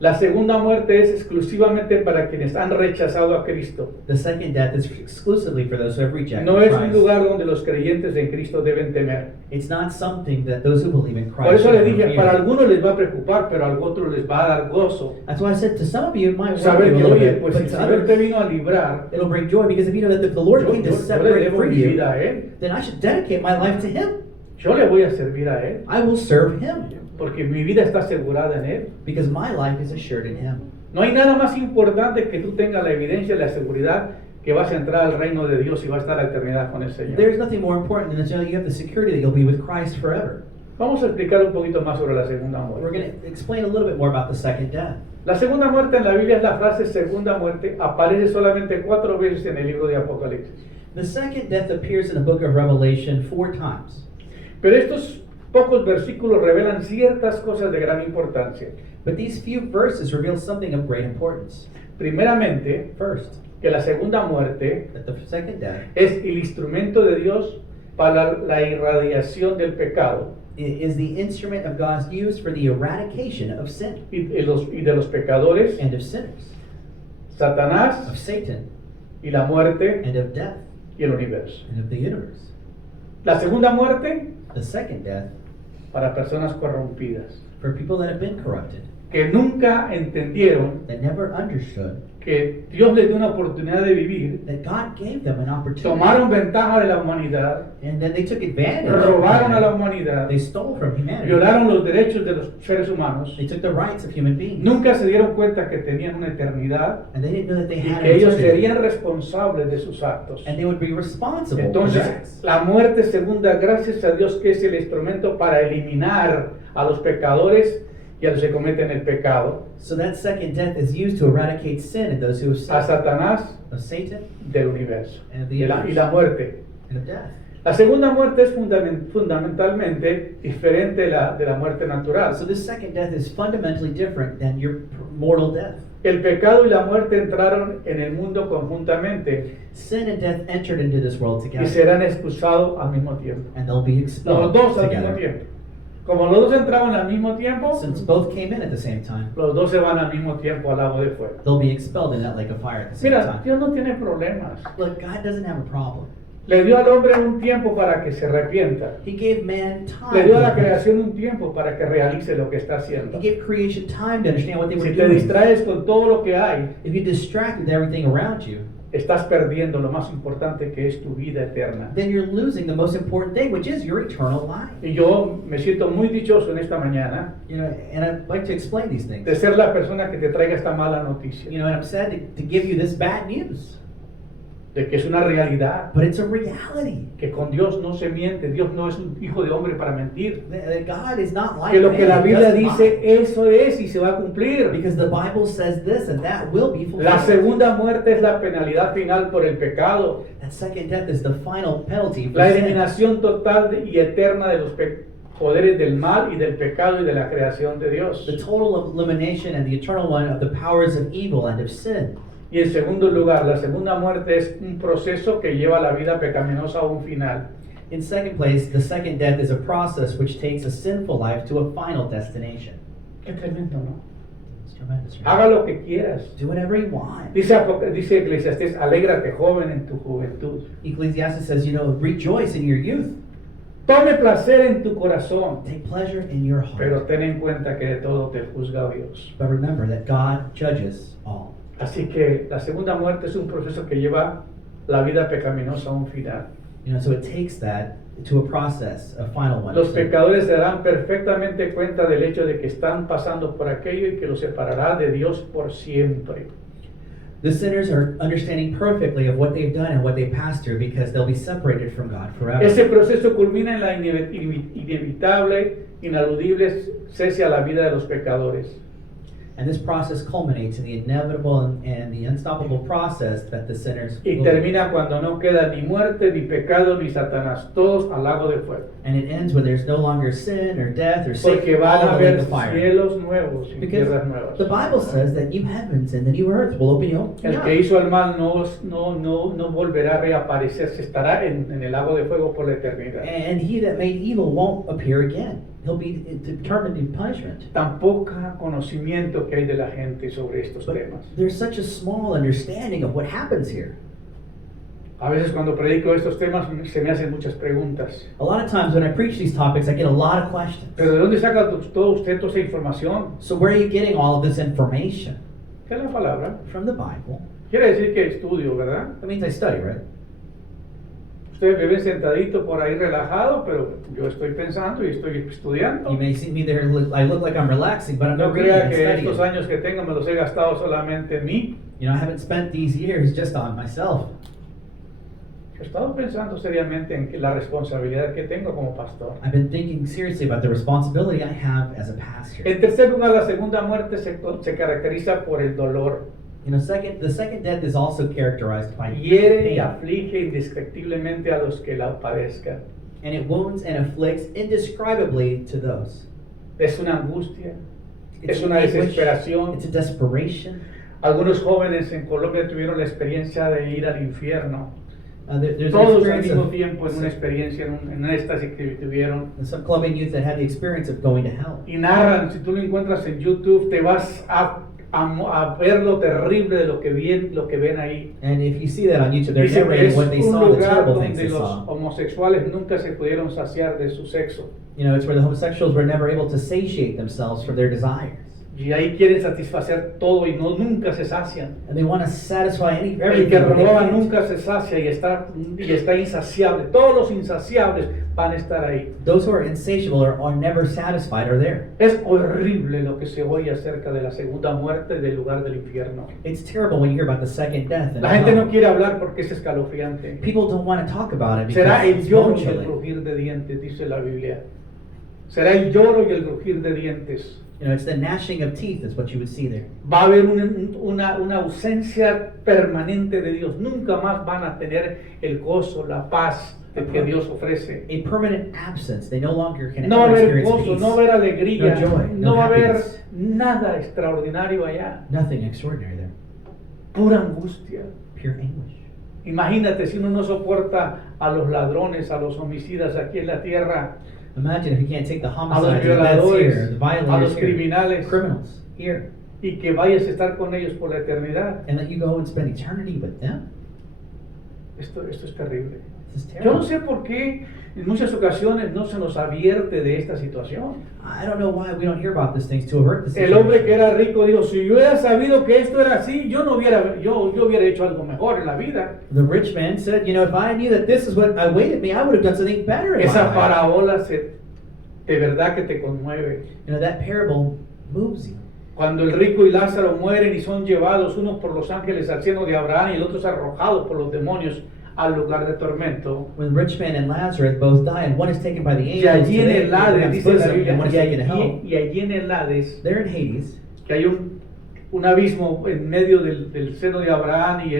La segunda muerte es exclusivamente para quienes han rechazado a Cristo. The second death is exclusively for those who have rejected No es un Christ. lugar donde los creyentes en Cristo deben temer. It's not something that those who believe in Christ Por eso should les dije, fear. para algunos les va a preocupar, pero a otros les va a dar gozo. That's why I said to some of you, it might worry Saber you a que, little oye, bit, pues but el to Señor te others, vino a librar, it'll bring joy because if you know that if the Lord yo came to le separate debo free mi you, vida a Él. then I should dedicate my life to Him. Yo le voy a servir a Él, I will serve Him porque mi vida está asegurada en Él. because my life is assured in Him. No hay nada más importante que tú tengas la evidencia y la seguridad que vas a entrar al reino de Dios y vas a estar a la eternidad con el Señor. There's nothing more important than to know you have the security that you'll be with Christ forever. Vamos a explicar un poquito más sobre la segunda We're muerte. going to explain a little bit more about the second death. La segunda muerte en la Biblia es la frase segunda muerte, aparece solamente 4 veces en el libro de Apocalipsis. The second death appears in the book of Revelation 4 times. Pero estos pocos versículos revelan ciertas cosas de gran importancia. But these few verses reveal something of great importance. Primeramente, First, que la segunda muerte that the second death es el instrumento de Dios para la irradiación del pecado is the instrument of God's used for the eradication of sin y de los pecadores, and of sinners, Satanás of Satan y la muerte and of death y el universo. and of the universe. La segunda muerte The second death para personas corrompidas for people that have been corrupted, que nunca entendieron that never understood que Dios les dio una oportunidad de vivir, that God gave them an opportunity, tomaron ventaja de la humanidad, and then they took advantage. robaron a la humanidad, They stole from humanity. violaron los derechos de los seres humanos, They took the rights of human beings. nunca se dieron cuenta que tenían una eternidad And they didn't know that they y had que ellos eternity. serían responsables de sus actos. And they would be responsible for Entonces, that. la muerte segunda, gracias a Dios que es el instrumento para eliminar a los pecadores y a los que cometen el pecado, So that second death is used to eradicate sin and those who have a sinned, Satanás of Satan del universo and of the y la universe muerte. and of death. La segunda muerte es fundamentalmente diferente de la muerte natural. So this second death is fundamentally different than your mortal death. El pecado y la muerte entraron en el mundo conjuntamente Sin and death entered into this world y together, serán expulsados al mismo tiempo. and they'll be Los expelled dos al mismo together. tiempo. Como los dos entraron al mismo tiempo, Since both came in at the same time, los dos se van al mismo tiempo al lago de fuego. they'll be expelled in that lake of fire at the same Mira, time. Dios no tiene problemas. Look, God doesn't have a problem. Le dio al hombre un tiempo para que se arrepienta. He gave man time. Le dio a la to repent. creación un tiempo para que realice lo que está haciendo. He gave creation time to understand what they were Si te doing. distraes con todo lo que hay, If you distract with everything around you, estás perdiendo lo más importante que es tu vida eterna. then you're losing the most important thing, which is your eternal life. Y yo me siento muy dichoso en esta mañana You know, and I'd like to explain these things. de ser la persona que te traiga esta mala noticia, You know, and I'm sad to give you this bad news, de que es una realidad, but it's a reality. que con Dios no se miente, Dios no es un hijo de hombre para mentir, That God is not like que lo que man. la He Biblia doesn't dice, lie. eso es y se va a cumplir. Because the Bible says this and that will be fulfilled. La segunda muerte es la penalidad final por el pecado, That second death is the final penalty for la sin. eliminación total y eterna de los poderes del mal y del pecado y de la creación de Dios. The total elimination and the eternal one of the powers of evil and of sin. Y en segundo lugar, la segunda muerte es un proceso que lleva la vida pecaminosa a un final. In second place, the second death is a process which takes a sinful life to a final destination. Qué tremendo, ¿no? It's tremendous, right? Haga lo que quieras. Do whatever you want. Dice Eclesiastés, alégrate joven en tu juventud. Ecclesiastes says, rejoice in your youth. Tome placer en tu corazón, Take pleasure in your heart. pero ten en cuenta que de todo te juzga Dios. But remember that God judges all. Así que la segunda muerte es un proceso que lleva la vida pecaminosa a un final. So it takes that to a process, a final one. Los So pecadores se darán perfectamente cuenta del hecho de que están pasando por aquello y que los separará de Dios por siempre. the sinners are understanding perfectly of what they've done and what they passed through because they'll be separated from God forever. Ese proceso culmina en la inevitable, ineludible cese a la vida de los pecadores. And this process culminates in the inevitable and the unstoppable process that the sinners Y will termina cuando no queda ni muerte, ni pecado, ni Satanás, todos al lago de fuego. and it ends when there's no longer sin or death or Porque sin, van all a the lake haber of fire. cielos nuevos y Because tierras nuevas. the Bible says that new heavens and the new earth will open up. El que hizo el mal no volverá a reaparecerse, estará en el lago de fuego por la eternidad. And he that made evil won't appear again. He'll be determined in punishment. Tan poca conocimiento que hay de la gente sobre estos But temas. there's such a small understanding of what happens here. A veces cuando predico estos temas se me hacen muchas preguntas. A lot of times when I preach these topics, I get a lot of questions. ¿Pero de dónde saca todo usted toda esa información? So where are you getting all of this information? ¿Qué es la palabra? From the Bible. Quiere decir que estudio, ¿verdad? That means I study, right? Ustedes me ven sentadito por ahí relajado, pero yo estoy pensando y estoy estudiando. You may see me there, I look like I'm relaxing, but I'm No not reading crea and que estos studying. años que tengo me los he gastado solamente en mí. I haven't spent these years just on myself. He estado pensando seriamente en la responsabilidad que tengo como pastor. I've been thinking seriously about the responsibility I have as a pastor. En tercer lugar, la segunda muerte se caracteriza por el dolor. The second death is also characterized by Hiere y pain, aflige indescriptiblemente a los que la padezcan. and it wounds and afflicts indescribably to those. Es una angustia, It's es una anguish, desesperación. it's a desperation. Algunos jóvenes en Colombia tuvieron la experiencia de ir al infierno. There's an Todos al experience mismo of tiempo en una experiencia, en un éxtasis que tuvieron. some clubbing youth that had the experience of going to hell. Y narran, si tú lo encuentras en YouTube, te vas a ver lo terrible de lo que ven ahí. And if you see that on YouTube, they're Dice que narrating es what they un saw, the lugar terrible things donde they los saw. homosexuales nunca se pudieron saciar de su sexo. It's where the homosexuals were never able to satiate themselves for their desires. Y ahí quieren satisfacer todo y nunca se sacian. And they want to satisfy El everything. que but they roba can't. nunca se sacia y está insaciable. Todos los insaciables van a estar ahí. Those who are insatiable are never satisfied are there. Es horrible lo que se oye acerca de la segunda muerte del lugar del infierno. It's terrible when you hear about the second death. And La gente no hell. quiere hablar porque es escalofriante. People don't want to talk about it because Será el it's lloro y el bone-chilling. crujir de dientes, dice la Biblia. Será el lloro y el crujir de dientes. It's the gnashing of teeth is what you would see there. Va a haber una ausencia permanente de Dios. Nunca más van a tener el gozo, la paz que Dios ofrece. A permanent absence. They no longer can No va a ever haber experience gozo, peace. no va a haber alegría, No joy, no no va a haber happiness. nada extraordinario allá. Nothing extraordinary there. Pura angustia. Pure anguish. Imagínate si uno no soporta a los ladrones, a los homicidas aquí en la tierra, Imagine if you can't take the a los homicides, the deaths here, violadores, the a violators los here, criminales, criminals here, y que vayas a estar con ellos por la eternidad. and that you go and spend eternity with them. Esto es terrible. This is Yo terrible. no sé por qué en muchas ocasiones no se nos advierte de esta situación. I don't know why we don't hear about these things to avert the El situation. hombre que era rico dijo, si yo hubiera sabido que esto era así, yo hubiera hecho algo mejor en la vida. The rich man said, if I knew that this is what awaited me, I would have done something better in Esa my life. parábola de verdad que te conmueve. That parable moves you. Cuando el rico y Lázaro mueren y son llevados unos por los ángeles al seno de Abraham y el otro es arrojado por los demonios al lugar de tormento. When the rich man and Lazarus both die, and one is taken by the Y angels allí to en the el Hades, Abraham's dice la bosom, Biblia, and one is taken to hell. y allí en el Hades, They're in Hades. que hay un un abismo en medio del seno de Abraham y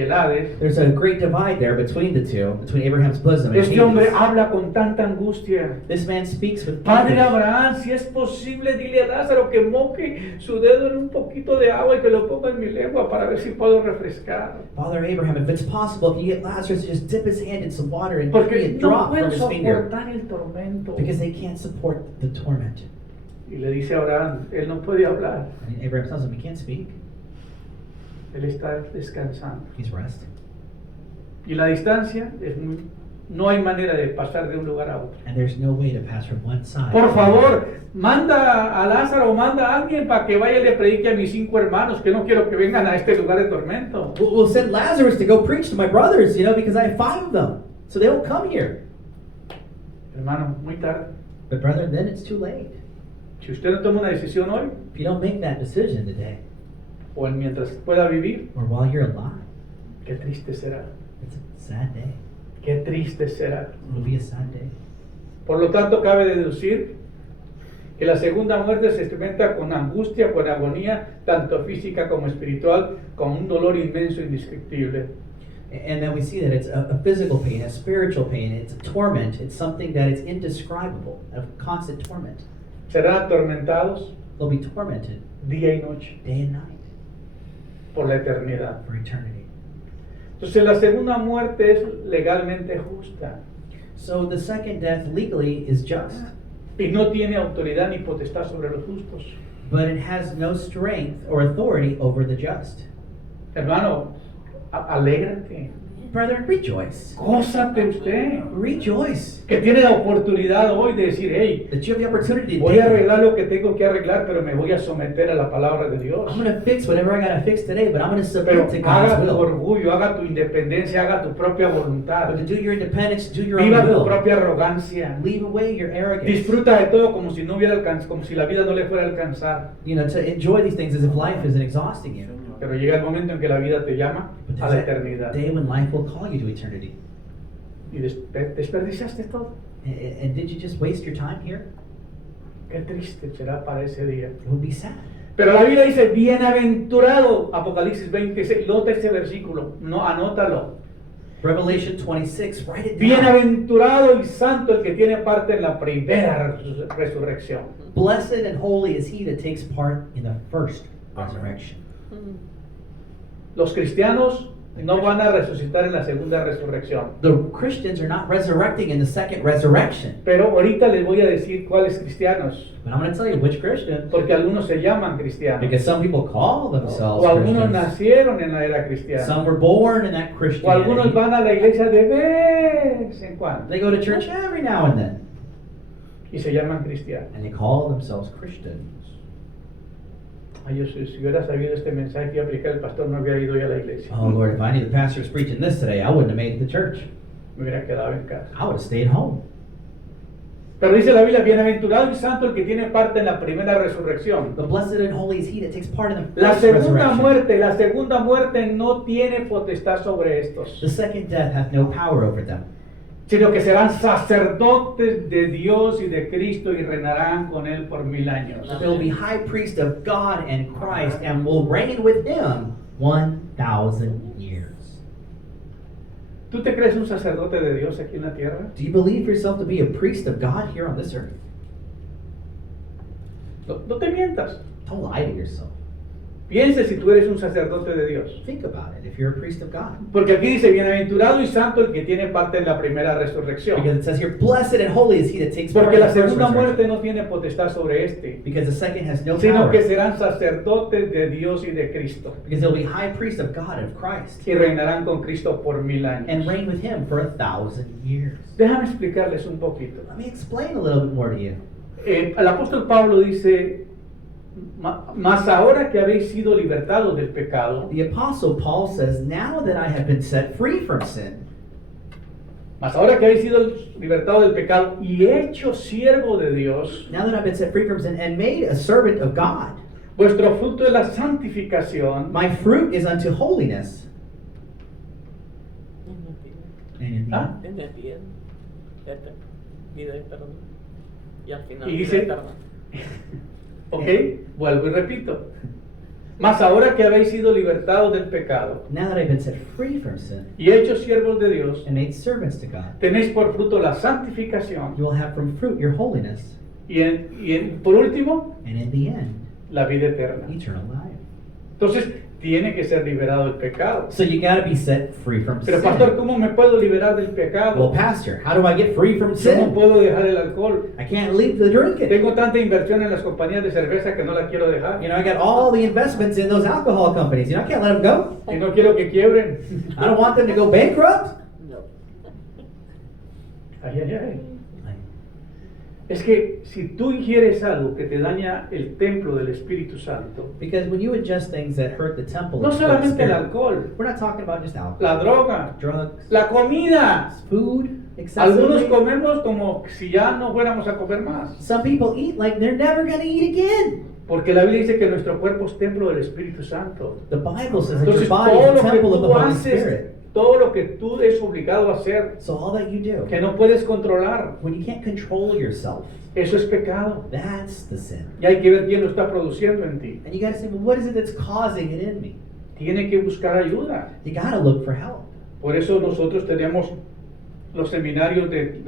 el Hades. There's a great divide there between the two, between Abraham's bosom and Este hombre Hades. habla con tanta angustia. This man speaks with Padre anguish. Abraham, si es posible, dile a Lázaro que moje su dedo en un poquito de agua y que lo ponga en mi lengua para ver si puedo refrescar. Father Abraham, if it's possible, can you get Lazarus to just dip his hand in some water and give me Porque a no drop from puedo his finger? soportar el tormento. Because they can't support the torment. Y le dice a Abraham, él no puede hablar, And Abraham tells him he can't speak. él está descansando. He's resting. Y la distancia no hay manera de pasar de un lugar a otro. And there's no way to pass from one side. Por favor, manda a Lázaro, manda a alguien para que vaya y le predique a mis 5 hermanos, que no quiero que vengan a este lugar de tormento. We'll send Lazarus to go preach to my brothers, because I have 5 of them. So they won't come here. Hermano, muy tarde. But brother, then it's too late. Si usted no toma una decisión hoy, If you don't make that decision today, o mientras pueda vivir, or while you're alive, qué triste será. it's a sad day. Qué triste será. It'll be a sad day. Por lo tanto, cabe deducir que la segunda muerte se experimenta con angustia, con agonía, tanto física como espiritual, con un dolor inmenso e indescriptible. And then we see that it's a physical pain, a spiritual pain, it's a torment, it's something that is indescribable, a constant torment. Serán atormentados They'll be tormented día y noche day and night por la eternidad. for eternity. Entonces, la segunda muerte es legalmente justa So the second death legally is just, y no tiene autoridad ni potestad sobre los justos. but it has no strength or authority over the just. Hermano, alégrate, Brethren, rejoice. gózate usted, Rejoice que tiene la oportunidad hoy de decir, hey, that you have the opportunity voy a today. arreglar lo que tengo que arreglar, pero me voy a someter a la palabra de Dios. I'm going to fix whatever I got to fix today, but I'm going to Pero submit to haga God's tu will. orgullo, haga tu independencia, haga tu propia voluntad. But to do your independence, do your Viva own tu will. propia arrogancia. Leave away your arrogance. Disfruta de todo como si no hubiera como si la vida no le fuera a alcanzar. To enjoy these things as if life isn't exhausting you. Pero llega el momento en que la vida te llama But a there's la that eternidad. day when life will call you to eternity. Y desperdiciaste todo. And did you just waste your time here? Qué triste será para ese día. It would be sad. Pero la Biblia dice, bienaventurado, Apocalipsis 26, nota ese versículo, no, anótalo. Revelation 26, write it down. Bienaventurado y santo el que tiene parte en la primera resurrección. Blessed and holy is he that takes part in the first resurrection. Los cristianos no van a resucitar en la segunda resurrección. The Christians are not resurrecting in the second resurrection. Pero ahorita les voy a decir cuáles cristianos, But I'm going to tell you which Christians. porque algunos se llaman cristianos. Because some people call themselves O algunos Christians. nacieron en la era cristiana. Some were born in that O Christianity. algunos van a la iglesia de vez en cuando They go to church every now and then. y se llaman cristianos. And they call themselves Christians. Ay, si hubiera sabido este mensaje que aplicar el pastor, no hubiera ido ya a la iglesia. Oh Lord, if I knew the pastor was preaching this today, I wouldn't have made it to church. Me hubiera quedado en casa. I would have stayed home. Pero dice la Biblia, bienaventurado y santo el que tiene parte en la primera resurrección. The blessed and holy is he that takes part in the La first segunda resurrection. muerte no tiene potestad sobre estos, The second death hath no power over them, sino que serán sacerdotes de Dios y de Cristo y reinarán con él por 1000 años. they will be high priest of God and Christ and will reign with him 1,000 years. ¿Tú te crees un sacerdote de Dios aquí en la tierra? Do you believe yourself to be a priest of God here on this earth? No te mientas. Don't lie to yourself. Piense si tú eres un sacerdote de Dios. Think about it if you're a priest of God. Porque aquí dice, bienaventurado y santo el que tiene parte en la primera resurrección. Because it says here, blessed and holy is he that takes part Porque in la the first segunda muerte resurrection. no tiene potestad sobre este, Because the second has no sino power. que serán sacerdotes de Dios y de Cristo. Because they'll be high priest of God and of Christ. Y reinarán con Cristo por 1000 And años. reign with him for 1,000 years. Déjame explicarles un poquito. Let me explain a little bit more to you. El apóstol Pablo dice, mas ahora que habéis sido libertados del pecado, The apostle Paul says, now that I have been set free from sin, mas ahora que habéis sido libertados del pecado y hecho siervo de Dios, now that I've been set free from sin and made a servant of God, vuestro fruto es la santificación. my fruit is unto holiness. And ¿Ah? En el bien, vida eterna. Y al final, Y vida dice- eterna. Ok, vuelvo y repito. Mas ahora que habéis sido libertados del pecado Now that I've been set free from sin y hechos siervos de Dios, and made servants to God, tenéis por fruto la santificación you will have from fruit your holiness, por último, and in the end, la vida eterna. eternal life. Entonces, tiene que ser liberado del pecado. So you got to be set free from Pero sin. pastor, ¿cómo me puedo liberar del Well, pecado? pastor, how do I get free from ¿Cómo sin? puedo dejar el alcohol? I can't leave the drinking. Tengo tanta inversión en las compañías de cerveza que no la quiero dejar. You know, I got all the investments in those alcohol companies. You know, I can't let them go. Y no quiero que quiebren. I don't want them to go bankrupt. No. Ay, ay, ay. Es que si tú ingieres algo que te daña el templo del Espíritu Santo, Because when you ingest things that hurt the temple no of the solamente el Spirit, alcohol, we're not talking about just alcohol, la droga, drugs, la comida. food, Algunos excessively. comemos como si ya no fuéramos a comer más. Some people eat like they're never going to eat again. Porque la Biblia dice que nuestro cuerpo es templo del Espíritu Santo. The Bible says that your Entonces body todo is a lo que temple of the tú Holy haces, Spirit. todo lo que tú eres obligado a hacer, So all that you do, que no puedes controlar, when you can't control yourself, eso es pecado. that's the sin. Y hay que ver quién lo está produciendo en ti. And you got to say, well, what is it that's causing it in me? Tiene que buscar ayuda. You got to look for help. Por eso nosotros tenemos los seminarios de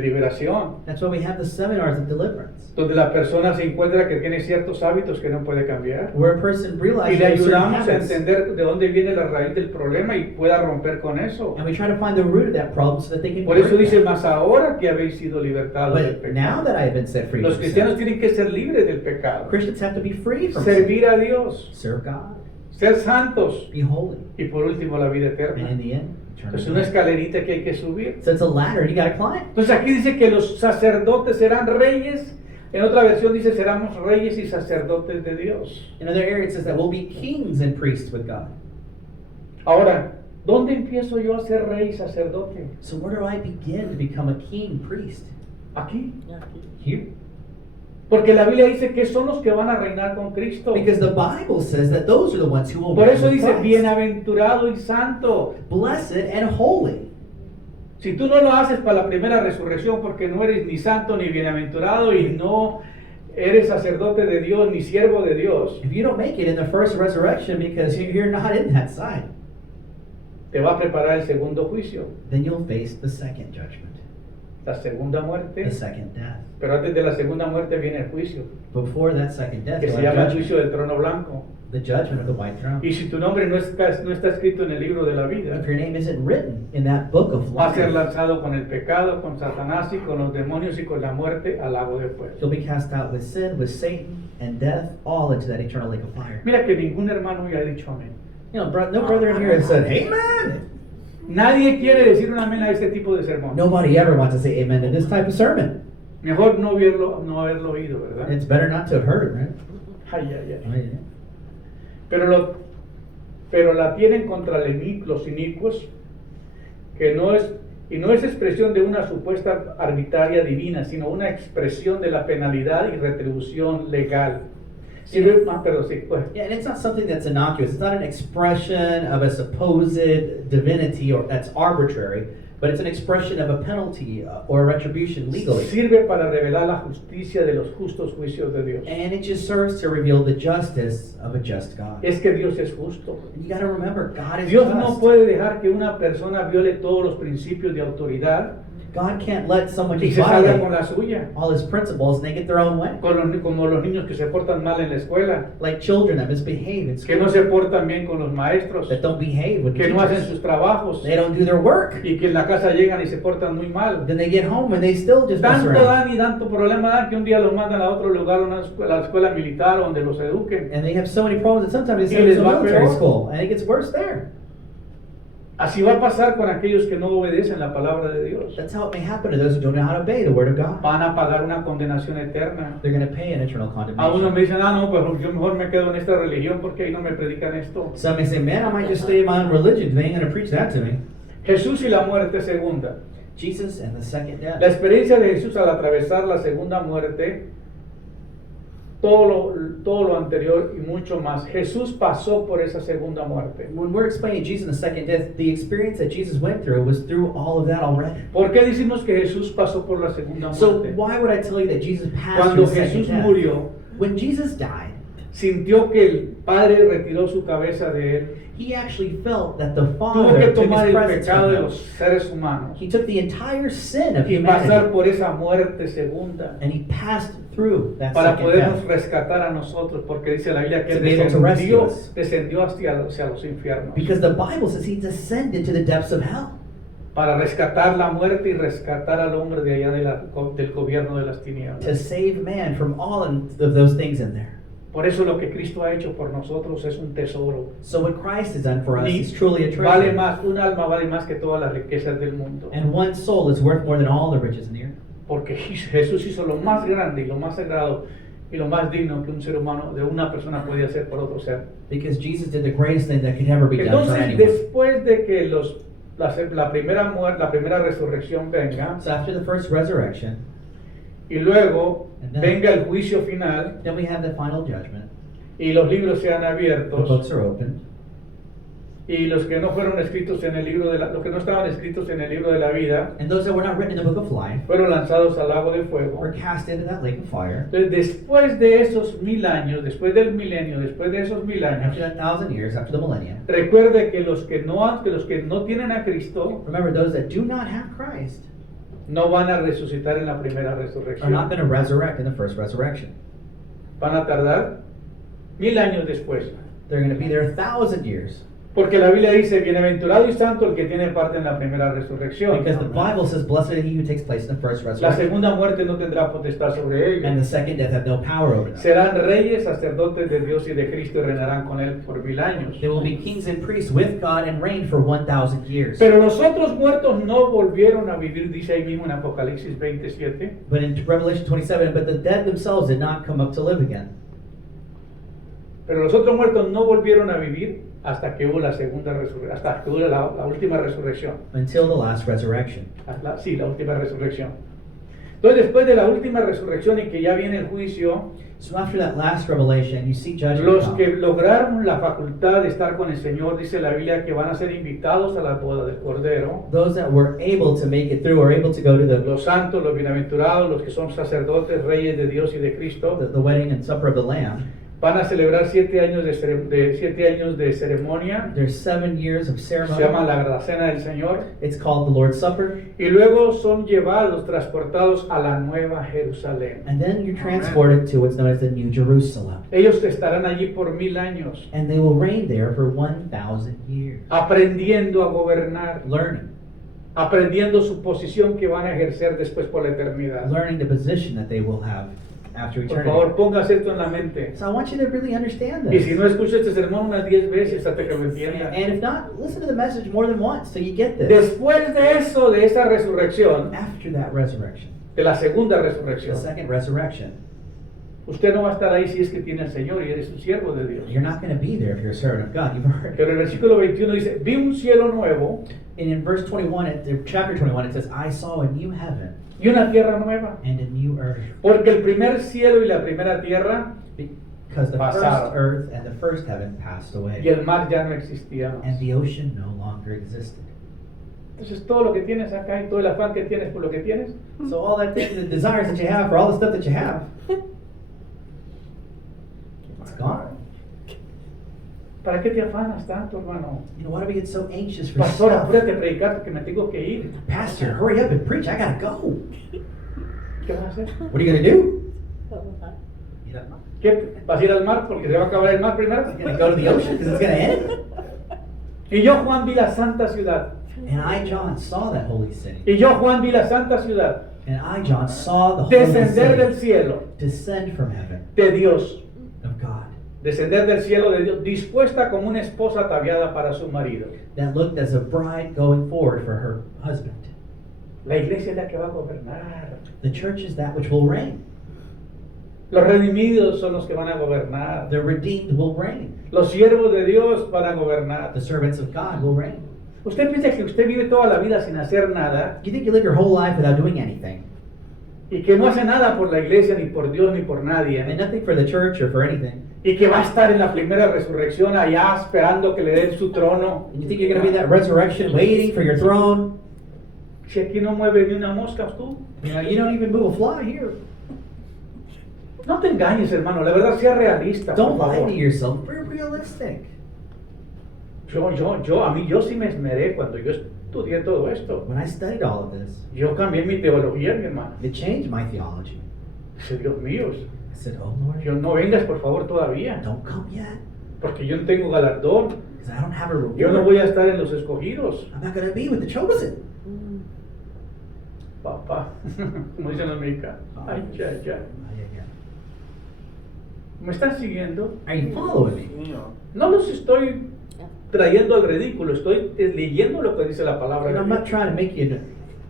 liberación, That's why we have the seminars of deliverance, donde la persona se encuentra que tiene ciertos hábitos que no puede cambiar. where a person Y realizes le they have certain ayudamos a habits, entender de dónde viene la raíz del problema y pueda romper con eso. and we try to find the root of that problem so that they can Por eso break dice, that. más ahora que habéis sido libertados del But now pecado. that I have been set free Los from cristianos sin, tienen que ser libres del pecado, Christians have to be free from sin, servir a Dios, serve God, ser santos be holy, y por último la vida and in eterna. the end, eternal Es una life. escalerita que hay que subir. So it's a ladder you got to climb. Entonces aquí dice que los sacerdotes serán reyes. En otra versión dice seremos reyes y sacerdotes de Dios. In other areas, it says that we'll be kings and priests with God. Ahora, ¿dónde empiezo yo a ser rey y sacerdote? So where do I begin to become a king priest? Aquí. Aquí. Here. Porque la Biblia dice que son los que van a reinar con Cristo. Because the Bible says that those are the ones who will Por reign eso with dice Christ. bienaventurado y santo. Blessed and holy. Si tú no lo haces para la primera resurrección porque no eres ni santo ni bienaventurado y no eres sacerdote de Dios ni siervo de Dios, If you don't make it in the first resurrection because you're not in that side, te va a preparar el segundo juicio, then you'll face the second judgment, la segunda muerte. the second death. Pero antes de la segunda muerte viene el juicio, Before that second death, que you'll se have llama el judgment, juicio del trono blanco. the judgment of the white throne. Y si tu nombre no está escrito en el libro de la vida, If your name isn't written in that book of va a ser life, lanzado con el pecado, con Satanás y con los demonios y con la muerte al lago de fuego. you'll be cast out with sin, with Satan, and death, all into that eternal lake of fire. Mira que ningún hermano ya ha dicho amén. You know, no brother in here has said, amen. Nadie quiere decir un amén a este tipo de sermón. Nobody ever wants to say amen to this type of sermon. Mejor no haberlo oído, ¿verdad? It's better not to have heard it, right? Ay, ay, ay. Right. Pero la tienen contra los inicuos, que no es expresión de una supuesta arbitraria divina, sino una expresión de la penalidad y retribución legal. Pero sí, pues. Yeah, and it's not something that's innocuous. It's not an expression of a supposed divinity or that's arbitrary, but it's an expression of a penalty or a retribution legally. Sirve para revelar la justicia de los justos juicios de Dios. And it just serves to reveal the justice of a just God. Es que Dios es justo. And you got to remember, God is Dios just. no puede dejar que una persona viole todos los principios de autoridad God can't let someone y just se salga con violate la suya. all his principles and they get their own way. Como los niños que se portan mal en la escuela, Like children that misbehave in que school, no se portan bien con los maestros, that don't behave with the que no hacen teachers. sus trabajos They don't do their work. y que en la casa llegan y se portan muy mal. Then they get home and they still just mess Tanto around. dan y tanto problema dan que un día los mandan a otro lugar, a la escuela militar donde los eduquen. And they have so many problems that sometimes they Y send les them to va military peor. school and it gets worse there. Así va a pasar con aquellos que no obedecen la palabra de Dios. That's how it may happen to those who don't know how to obey the word of God. Van a pagar una condenación eterna. They're going to pay an eternal A uno condemnation. me dicen, no, pues yo mejor me quedo en esta religión porque ahí no me predican esto. Some may say, man, I might just stay in my own religion. They ain't going to preach that to me. Jesús y la muerte segunda. Jesus and the second La death. experiencia de Jesús al atravesar la segunda muerte, todo lo anterior y mucho más. Jesús pasó por esa segunda muerte. When we're explaining Jesus and the second death, the experience that Jesus went through was through all of that already. ¿Por qué decimos que Jesús pasó por la segunda So muerte? why would I tell you that Jesus passed Cuando through the second Jesús death? murió, When Jesus died, sintió que el Padre retiró su cabeza de él. He actually felt that the Tuvo que Father took tomar his el presence pecado from de him. los seres humanos He took the entire sin of y pasar humanity por esa muerte segunda and he passed through that para second podernos death rescatar a nosotros, porque dice la Biblia que To él be able to rescue descendió, us. descendió hacia los infiernos because the Bible says he descended to the depths of hell para rescatar la muerte y rescatar al hombre de allá del gobierno de las to tinieblas. save man from all of those things in there. Por eso lo que Cristo ha hecho por nosotros es un tesoro. So what Christ has done for us Ni- is truly a vale treasure. más, un alma vale más que todas las riquezas del mundo. And one soul is worth more than all the riches in the earth. Porque Jesús hizo lo más grande y lo más sagrado y lo más digno que un ser humano, de una persona puede hacer por otro ser. Because Jesus did the greatest thing that could ever be done for Entonces, anyone. después de que la primera muerte, la primera resurrección venga, So after the first resurrection, y luego And then- venga el juicio final then we have the final judgment. y los libros sean The abiertos, books are opened. y los que no fueron escritos en el libro los que no estaban escritos en el libro de la vida And those that were not written in the book of life fueron lanzados al lago de fuego. were cast into that lake of fire. Entonces, después de esos 1000 años, después del milenio, después de esos 1000 After años, that 1,000 years, after the millennium, recuerde que los que no tienen a Cristo remember those that do not have Christ no van a resucitar en la primera are not resurrección. going to resurrect in the first resurrection. Van a tardar 1000 años después. They're going to be there 1,000 years. Porque la Biblia dice, bienaventurado y santo el que tiene parte en la primera resurrección. Because the Bible says, blessed is he who takes place in the first La resurrection. segunda muerte no tendrá potestad sobre And ellos. the second death have no power over them. Serán reyes, sacerdotes de Dios y de Cristo y reinarán con él por 1000 años. They will be kings and priests with God and reign for 1,000 years. Pero los otros muertos no volvieron a vivir, dice ahí mismo en Apocalipsis 27. But in Revelation 27, but the dead themselves did not come up to live again. Pero los otros muertos no volvieron a vivir hasta que hubo la segunda resurrección, hasta que hubo la última resurrección. Until the last resurrection. Sí, la última resurrección. Entonces, después de la última resurrección y que ya viene el juicio, So after that last revelation, you see judgment los come. que lograron la facultad de estar con el Señor, dice la Biblia, que van a ser invitados a la boda del Cordero. Those that were able to make it through are able to go to Los santos, los bienaventurados, los que son sacerdotes, reyes de Dios y de Cristo, the wedding and supper of the Lamb. van a celebrar 7 años de ceremonia. There's 7 years of Se llama ceremony. la Cena del Señor. It's called the Lord's Supper. Y luego son llevados, transportados a la Nueva Jerusalén. And then you're transported to what's known as the New Jerusalem. Ellos estarán allí por 1000 años, And they will reign there for 1,000 years. aprendiendo a gobernar, Learning. aprendiendo su posición que van a ejercer después por la eternidad. Learning the position that they will have after Por eternity. favor, póngase esto en la mente. So I want you to really understand Y this. si no escucha este sermón unas 10 veces hasta que lo entienda. And if not, listen to the message more than once so you get this. Después de eso, de esa resurrección, After that resurrection, de la segunda the resurrección, second resurrection, usted no va a estar ahí si es que tiene al Señor y eres un siervo de Dios. you're not going to be there if you're a servant of God. You've heard. Pero el versículo 21 dice, vi un cielo nuevo And in verse 21, chapter 21, it says, I saw a new heaven y una tierra nueva. and a new earth. Porque el primer cielo y la primera tierra Because the Pasaron. first earth and the first heaven passed y away. el mar ya no existían. And the ocean no longer existed. Entonces todo lo que tienes acá y todo el afán que tienes por lo que tienes, So all that thing, the desires that you have for all the stuff that you have, it's gone. ¿para qué te afanas tanto, hermano? You know, why do we get so anxious for Pastor, stuff? apúrate a predicar porque me tengo que ir. Pastor, hurry up and preach. I gotta go. ¿Qué vas a hacer? What are you gonna do? You don't know. ¿Qué? ¿Vas a ir al mar porque se va a acabar el mar primero? You're gonna go to the ocean because it's gonna end. Y yo, Juan, vi la santa ciudad. And I, John, saw that holy city. Y yo, Juan, vi la santa ciudad And I, John, saw the holy descender del city cielo descend from heaven de Dios. of God Descender del cielo de Dios, dispuesta como una esposa ataviada para su marido. that looked as a bride going forward for her husband. La iglesia es la que va a gobernar. The church is that which will reign. Los redimidos son los que van a gobernar. The redeemed will reign. Los siervos de Dios van a gobernar. The servants of God will reign. Usted piensa que usted vive toda la vida sin hacer nada You think you live your whole life without doing anything y que no hace nada por la iglesia, ni por Dios, ni por and nadie, nothing for the church or for anything? y que va a estar en la primera resurrección allá esperando que le den su trono. And you think you're going to be that resurrection waiting for your throne? Si aquí no mueve ni una mosca tú. You know, you don't even move a fly here. No te engañes, hermano, la verdad, sea realista, por Don't lie favor. to yourself. Be realistic. Yo sí me esmeré cuando yo estudié todo esto. When I studied all of this, Yo cambié mi teología, mi hermano. it changed my theology. Dice, Dios mío, I said, oh Lord, yo no vengas por favor todavía, don't come yet, porque yo no tengo galardón. because I don't have a reward. Yo no voy a estar en los escogidos, I'm not going to be with the chosen. papá. Como dicen los mexicanos. Ay, ya, ya. ¿Me están siguiendo? Are you following me? Señor. No los estoy trayendo al ridículo, estoy leyendo lo que dice la palabra And de I'm not Dios. trying to make you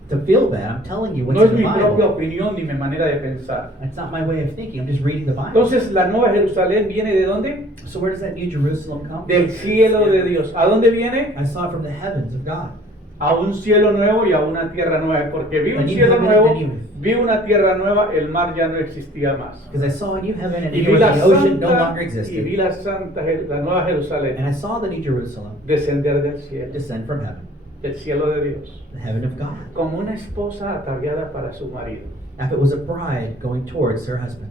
to feel bad. I'm telling you what's No es in the mi propia Bible. opinión ni mi manera de pensar. That's not my way of thinking. I'm just reading the Bible. Entonces, la Nueva Jerusalén viene de dónde? So where does that New Jerusalem come Del from? cielo de Dios. ¿A dónde viene? I saw it from the heavens of God. A un cielo nuevo y a una tierra nueva. Porque vi un A new cielo heaven nuevo, and a new earth. vi una tierra nueva, el mar ya no existía más. Because I saw a new heaven and a Y new vi la earth. The ocean no santa, longer y vi existed. la santa, la Nueva And Jerusalén I saw the New Jerusalem descender del cielo, descend from heaven, del cielo de Dios, the heaven of God. como una esposa ataviada para su marido. If it was a bride going towards her husband.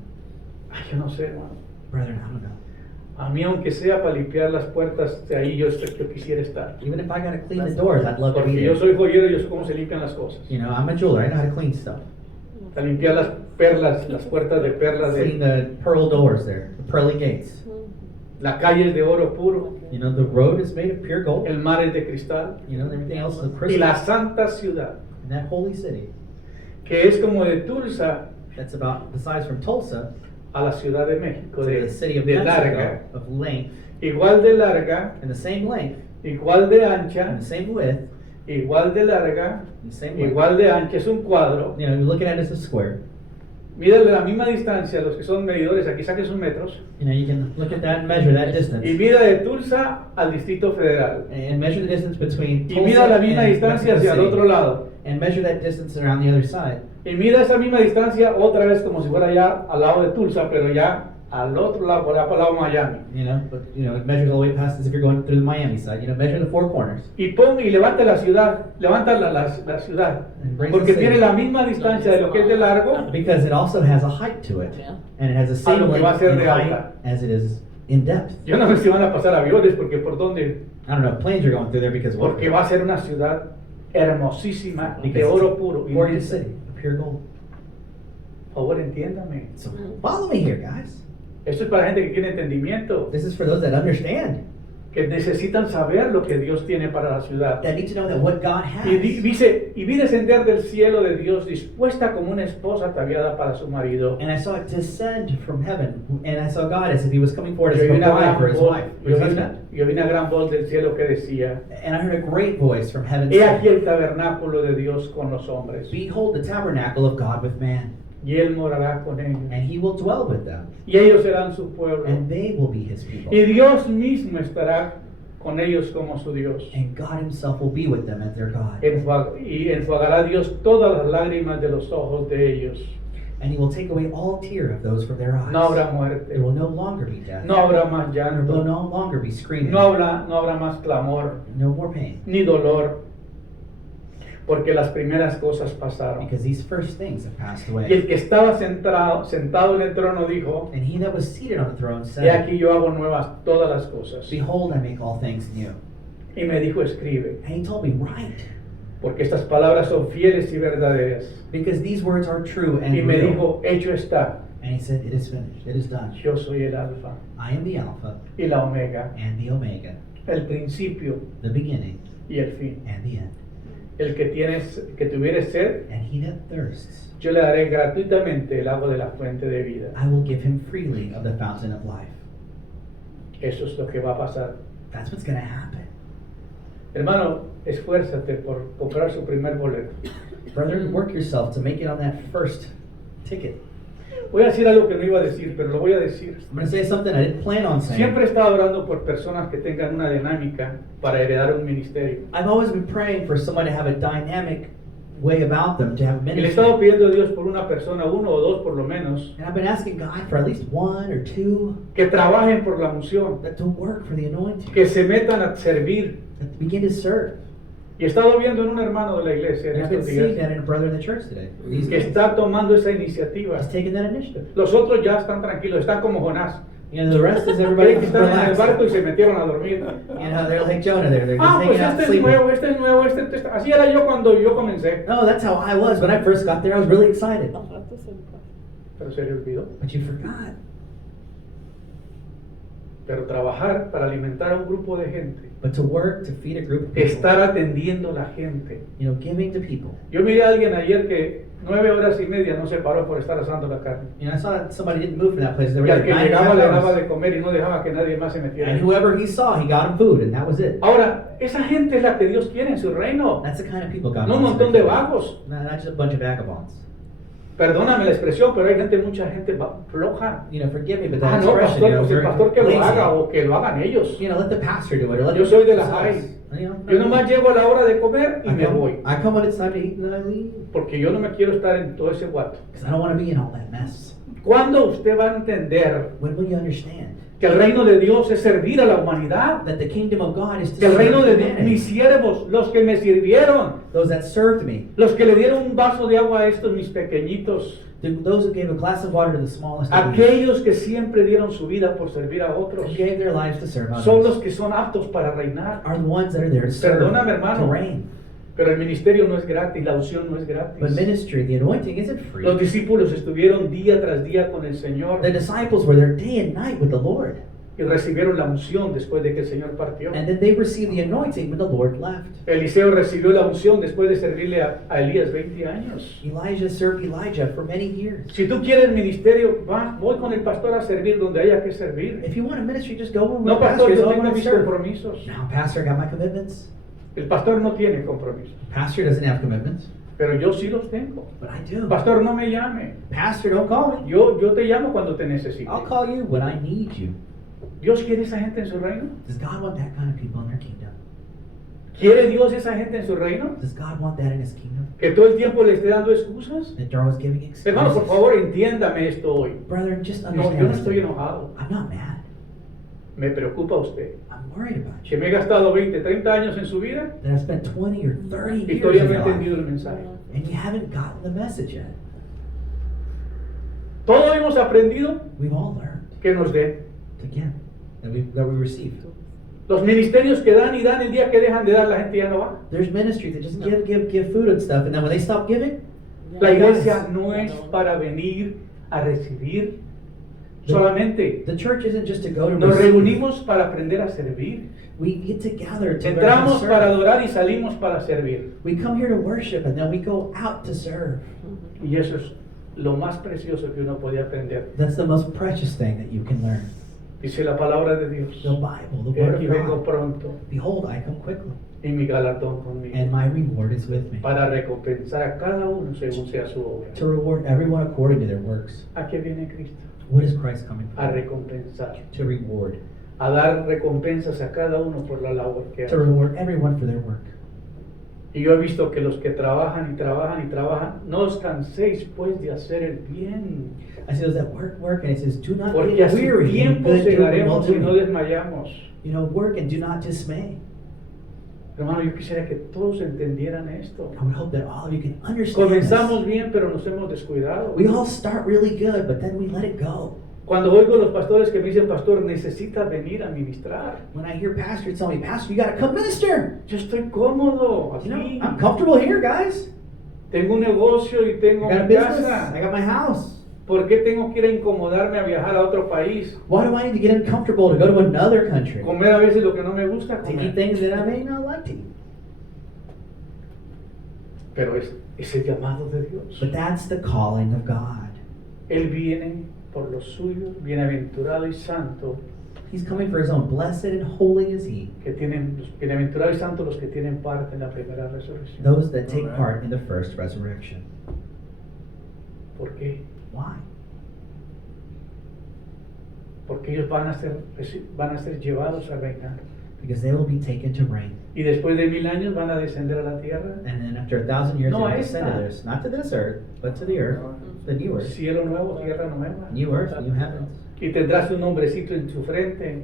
Ay, yo no sé, hermano. Brethren, I don't know. A mí, aunque sea para limpiar las puertas, de ahí yo quisiera estar. Even if I got to clean the doors, I'd love to be Porque yo there. soy joyero, yo sé cómo se limpian las cosas. You know, I'm a jeweler. I know how to clean stuff. Para limpiar las perlas, las puertas de perlas, Clean de the pearl doors there, the pearly gates. la calle es de oro puro, You know, the road is made of pure gold. el mar es de cristal. You know, everything else is Y crystal. la santa ciudad, And that holy city, que es como de Tulsa that's about the size from Tulsa a la Ciudad de México, to the city of de Mexico, larga, of length, igual de larga, and the same length, igual de and ancha, the same width, igual de larga, and the same width. igual de ancha, es un cuadro. You know, you look at it as a square. Mídale la misma distancia, los que son medidores, aquí saquen sus metros, You know, you can look at that and measure that distance. y mida de Tulsa al Distrito Federal. And measure the distance between Y Tulsa mida la misma and distancia Mexico hacia el City. otro lado. And measure that distance around the other side. Y mida esa misma distancia otra vez como si fuera ya al lado de Tulsa, pero ya al otro lado, por allá para el lado de Miami. You know, but you know, it measures all the way past as if you're going through the Miami side. You know, measure the four corners. Y pon y levanta la ciudad, levanta la ciudad, And brings porque the tiene city. la misma distancia de lo que es de largo Because it also has a height to it. Yeah. And it has the A same lo que va a length ser in de height alta. as it is in depth. Yo no sé si van a pasar aviones, porque por dónde, I don't know if planes are going through there because what? porque va a ser una ciudad hermosísima de Because oro it's puro. a gorgeous city, of pure gold. Por favor, entiéndame. So follow me here, guys. Esto es para gente que tiene entendimiento, This is for those that understand, que necesitan saber lo que Dios tiene para la ciudad. that need to know that what God has. Dice, y vi descender del cielo de Dios dispuesta como una esposa ataviada para su marido. And I saw it descend from heaven, and I saw God as if He was coming forward as Yo a vi una bride gran for His voz, wife, for His husband. yo vi una gran voz del cielo que decía, And I heard a great voice from heaven he aquí saying, el tabernáculo de Dios con los hombres, "Behold the tabernacle of God with man, y él morará con ellos, and He will dwell with them, y ellos serán su pueblo, and they will be His people. y Dios mismo estará con ellos como su Dios. And God Himself will be with them as their God. Y enjuagará Dios todas las lágrimas de los ojos de ellos. And He will take away all tear of those from their eyes. No habrá muerte, There will no longer be death. no habrá más There will llanto, no longer be screaming. no habrá más clamor, No more pain. ni dolor, porque las primeras cosas pasaron. Because these first things have passed Y away. el que estaba sentado en el trono dijo, And He that was seated on the throne he said, aquí yo hago nuevas todas las cosas. "Behold, I make all things new." Y me dijo, escribe, And He told me, "Write, porque estas palabras son fieles y verdaderas. because these words are true and Y me real." dijo, hecho está, And He said, "It is finished. It is done. yo soy el alfa I am the Alpha y la omega, and the Omega, el principio the beginning y el fin. and the end. El que tuviere sed, And he that thirsts, yo le daré gratuitamente el agua de la fuente de vida. I will give him freely of the fountain of life." Eso es lo que va a pasar. That's what's going to happen. Hermano, esfuérzate por comprar su primer boleto. Brethren, work yourself to make it on that first ticket. Voy a decir algo que no iba a decir, pero lo voy a decir. I'm going to say something I didn't plan on saying. Siempre he estado orando por personas que tengan una dinámica para heredar un ministerio. I've always been praying for someone to have a dynamic way about them, to have Y le he estado ministry. pidiendo a Dios por una persona, uno o dos por lo menos, And I've been asking God for at least one or two que trabajen por la unción, that to work for the anointing, que se metan a servir, that begin to serve. Y he estado viendo en un hermano de la iglesia en And I've been estos seeing días that in a brother in the church today. He's, que está tomando esa iniciativa. he's taking that initiative. Los otros ya están tranquilos, están como Jonás. You know, the rest is everybody Creen que están en el relaxed. barco y se metieron a dormir. You know, they're like Jonah there. They're just Ah, pues hanging out este es sleeping. nuevo, este es nuevo, este. Así era yo cuando yo comencé. No, that's how I was when I first got there. I was really excited. Ajá, entonces, Pero se le olvidó. But you forgot. Pero trabajar para alimentar a un grupo de gente, But to work, to feed a group of people, estar atendiendo a la gente. you know, giving to people. Yo miré a alguien ayer que 9 horas y media no se paró por estar asando la carne. You know, I saw that somebody didn't move from that place. They were Y al there que 9.5 llegaba le daba hours. de comer y no dejaba que nadie más se metiera. And whoever he saw, he got him food, and that was it. Ahora, esa gente es la que Dios quiere en su reino. That's the kind of people God No un wants. montón de vagos. No, not just a bunch of vagabonds. Perdóname la expresión, pero hay gente, mucha gente floja. You know, forgive me, but Ah, that no, expression, pastor, you know, pues el very pastor que lo lazy. haga o que lo hagan ellos. You know, let the pastor do it, or let Yo them soy de do la themselves. high. You know, Yo nomás llego a la hora de comer y me voy. I come when it's time to eat, and then I leave. Porque yo no me quiero estar en todo ese guato. Because I don't want to be in all that mess. ¿Cuándo usted va a entender When will you understand que el reino de Dios es servir a la humanidad? that the kingdom of God is to Que el reino de serve Dios, humanity? mis siervos, los que me sirvieron, Those that served me, los que le dieron un vaso de agua a estos mis pequeñitos, those who gave a glass of water to the smallest of these, aquellos que siempre dieron su vida por servir a otros, who gave their lives to serve son others, los que son aptos para reinar. are the ones that are there to serve, Perdóname, hermano. to reign. Pero el ministerio no es gratis, la unción no es gratis. But ministry, the anointing isn't free. Los discípulos estuvieron día tras día con el Señor The disciples were there day and night with the Lord. y recibieron la unción después de que el Señor partió. And then they received the anointing when the Lord left. Eliseo recibió la unción después de servirle a Elías 20 años. Elijah served Elijah for many years. Si tú quieres ministerio, voy con el pastor a servir donde haya que servir. If you want a ministry, just go where No, the pastor, pastor is. yo All I tengo want to mis serve. compromisos. Now, pastor, I got my commitments. El pastor no tiene compromisos, Pastor doesn't have commitments, pero yo sí los tengo. but I do. Pastor, no me llame. Pastor, don't call me. Yo te llamo cuando te necesite. I'll call you when I need you. ¿Dios quiere esa gente en su reino? Does God want that kind of people in their kingdom? ¿Quiere Dios esa gente en su reino? Does God want that in His kingdom? ¿Que todo el tiempo le esté dando excusas? That they're always giving excuses? Hermano, por favor, entiéndame esto hoy. Brother, just No, understand yo no this. estoy enojado. I'm not mad. Me preocupa usted. I'm worried about Que you. me he gastado 20, 30 años en su vida That I've spent 20 or 30 y years todavía in no he your entendido life, el mensaje. and you haven't gotten the message yet. Todos hemos aprendido We've all learned que nos dé. to give, that we receive. Los ministerios que dan y dan, el día que dejan de dar, la gente ya no va. There's ministries that just give food and stuff, and then when they stop giving, La Hey, guys. iglesia no es para venir a recibir solamente. the church isn't just to go to Nos receive. reunimos para aprender a servir. We get together to learn how to Entramos para serve. adorar y salimos para servir. We come here to worship, and then we go out to serve. Y eso es lo más precioso que uno puede aprender. That's the most precious thing that you can learn. Dice la palabra de Dios. The Bible, the He Word aquí of vengo God. pronto Behold, I come quickly, y mi galardón conmigo and my reward is with me, para recompensar a cada uno según sea su obra. to reward everyone according to their works. ¿A qué viene Cristo? What is Christ coming A for? recompensar, To reward. a dar recompensas a cada uno por la labor que To hace. reward everyone for their work. Y yo he visto que los que trabajan y trabajan y trabajan, no os canséis pues de hacer el bien, I see those that work, and it says, do not porque get a su weary in tiempo good doing while llegaremos y no doing. desmayamos. You know, work and do not dismay. Hermano, yo quisiera que todos entendieran esto. I would hope that all of you can understand Comenzamos this. bien, pero nos hemos descuidado. We all start really good, but then we let it go. Cuando oigo a los pastores que me dicen, pastor, necesita venir a ministrar. When I hear pastors tell me, Pastor, you gotta come minister. Yo estoy cómodo, You know, así. I'm comfortable here, guys. Tengo un negocio y I tengo got a mi business. casa. I got my house. ¿Por qué tengo que ir a incomodarme a viajar a otro país? Why do I need to get uncomfortable to go to another country? Comer a veces lo que no me gusta To eat comer. things that I may not like to eat. Pero es el llamado de Dios. But that's the calling of God. Él viene por los suyos, bienaventurado y santo, He's coming for His own. Blessed and holy is He. que tienen, bienaventurado y santo los que tienen parte en la primera resurrección. Those that take Amen. part in the first resurrection. ¿Por qué? Why? Porque ellos van a ser llevados a reinar. Because they will be taken to reign. Y después de 1000 años van a descender a la tierra. And then after 1,000 years, No, they will a descend esta. to this. Not to this earth, but to the earth. The new earth. Cielo nuevo, tierra nueva. New earth, new heavens. Y tendrás un nombrecito en tu frente.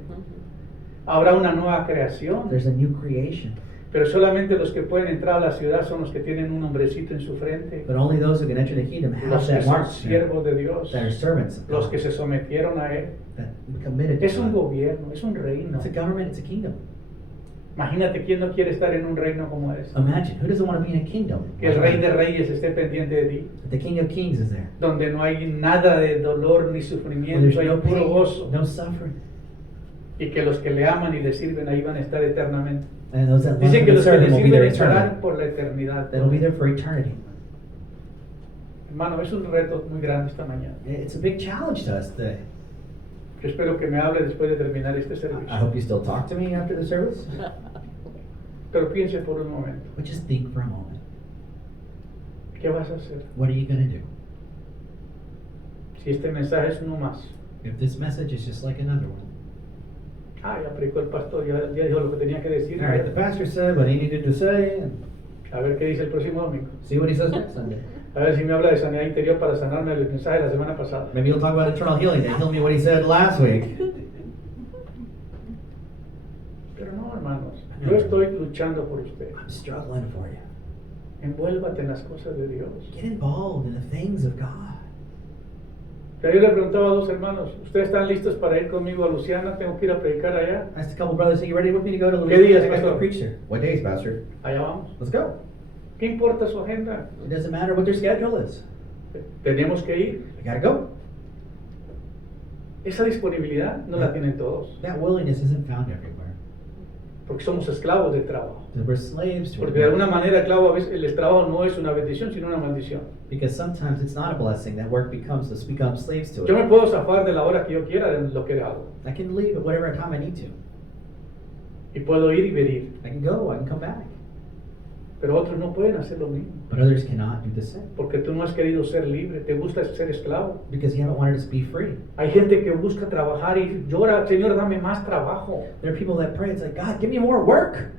Habrá una nueva creación. There's a new creation. Pero solamente los que pueden entrar a la ciudad son los que tienen un nombrecito en su frente. But only those who can enter the kingdom have Los que that son mark, siervos de Dios. that are servants of Los God, que se sometieron a Él. that committed to Es un God. gobierno, es un reino. It's a government, it's a kingdom. Imagínate quién no quiere estar en un reino como ese. Imagine, who doesn't want to be in a kingdom? Que el Rey de Reyes esté pendiente de ti. The King of Kings is there. Donde no hay nada de dolor ni Where sufrimiento, there's hay no puro pain, gozo. no suffering. Y que los que le aman y le sirven ahí van a estar eternamente. And those that love Dicen him que and los que serve le him will be there sirven estarán eternally. por la eternidad. They'll be there for eternity. Hermano, es un reto muy grande esta mañana. It's a big challenge to us today. Yo espero que me hable después de terminar este I servicio. hope you still talk to me after the service. Pero piense por un momento. But just think for a moment. ¿Qué vas a hacer What are you going to do? si este mensaje es uno más? If this message is just like another one. Ah, ya predicó el pastor, ya dijo lo que tenía que decir. All right, the pastor said what he needed to say, and A ver qué dice el próximo domingo. see what he says next Sunday. A ver si me habla de sanidad interior para sanarme el mensaje de la semana pasada. Maybe he'll talk about eternal healing and heal me what he said last week. Pero no, hermanos, yo estoy luchando por usted. I'm struggling for you. Envuélvate en las cosas de Dios. Get involved in the things of God. Pero yo le preguntaba a dos hermanos, ¿ustedes están listos para ir conmigo a Luciana? Tengo que ir a predicar allá. I asked a couple brothers, "Hey, you ready with me to go to ¿Qué días, Louisiana? I gotta pastor? go preach there." What days, Pastor? Allá vamos. Let's go. ¿Qué importa su agenda? It doesn't matter what their schedule is. Tenemos que ir. We gotta go. Esa disponibilidad no la tienen todos, That willingness isn't found everywhere. porque somos esclavos del trabajo. Because we're slaves to Porque de alguna work. manera el trabajo no es una bendición, sino una maldición. Because sometimes it's not a blessing. That work becomes us become slaves to Yo me it. puedo zafar de la hora que yo quiera de lo que hago. I can leave at whatever time I need to. Y puedo ir y venir. I can go. I can come back. Pero otros no pueden hacer lo mismo. But others cannot do the same Porque tú no has querido ser libre, te gusta ser esclavo. because you haven't wanted us to be free. Hay gente que busca trabajar y llora, Señor, dame más trabajo. There are people that pray. It's like, God, give me more work.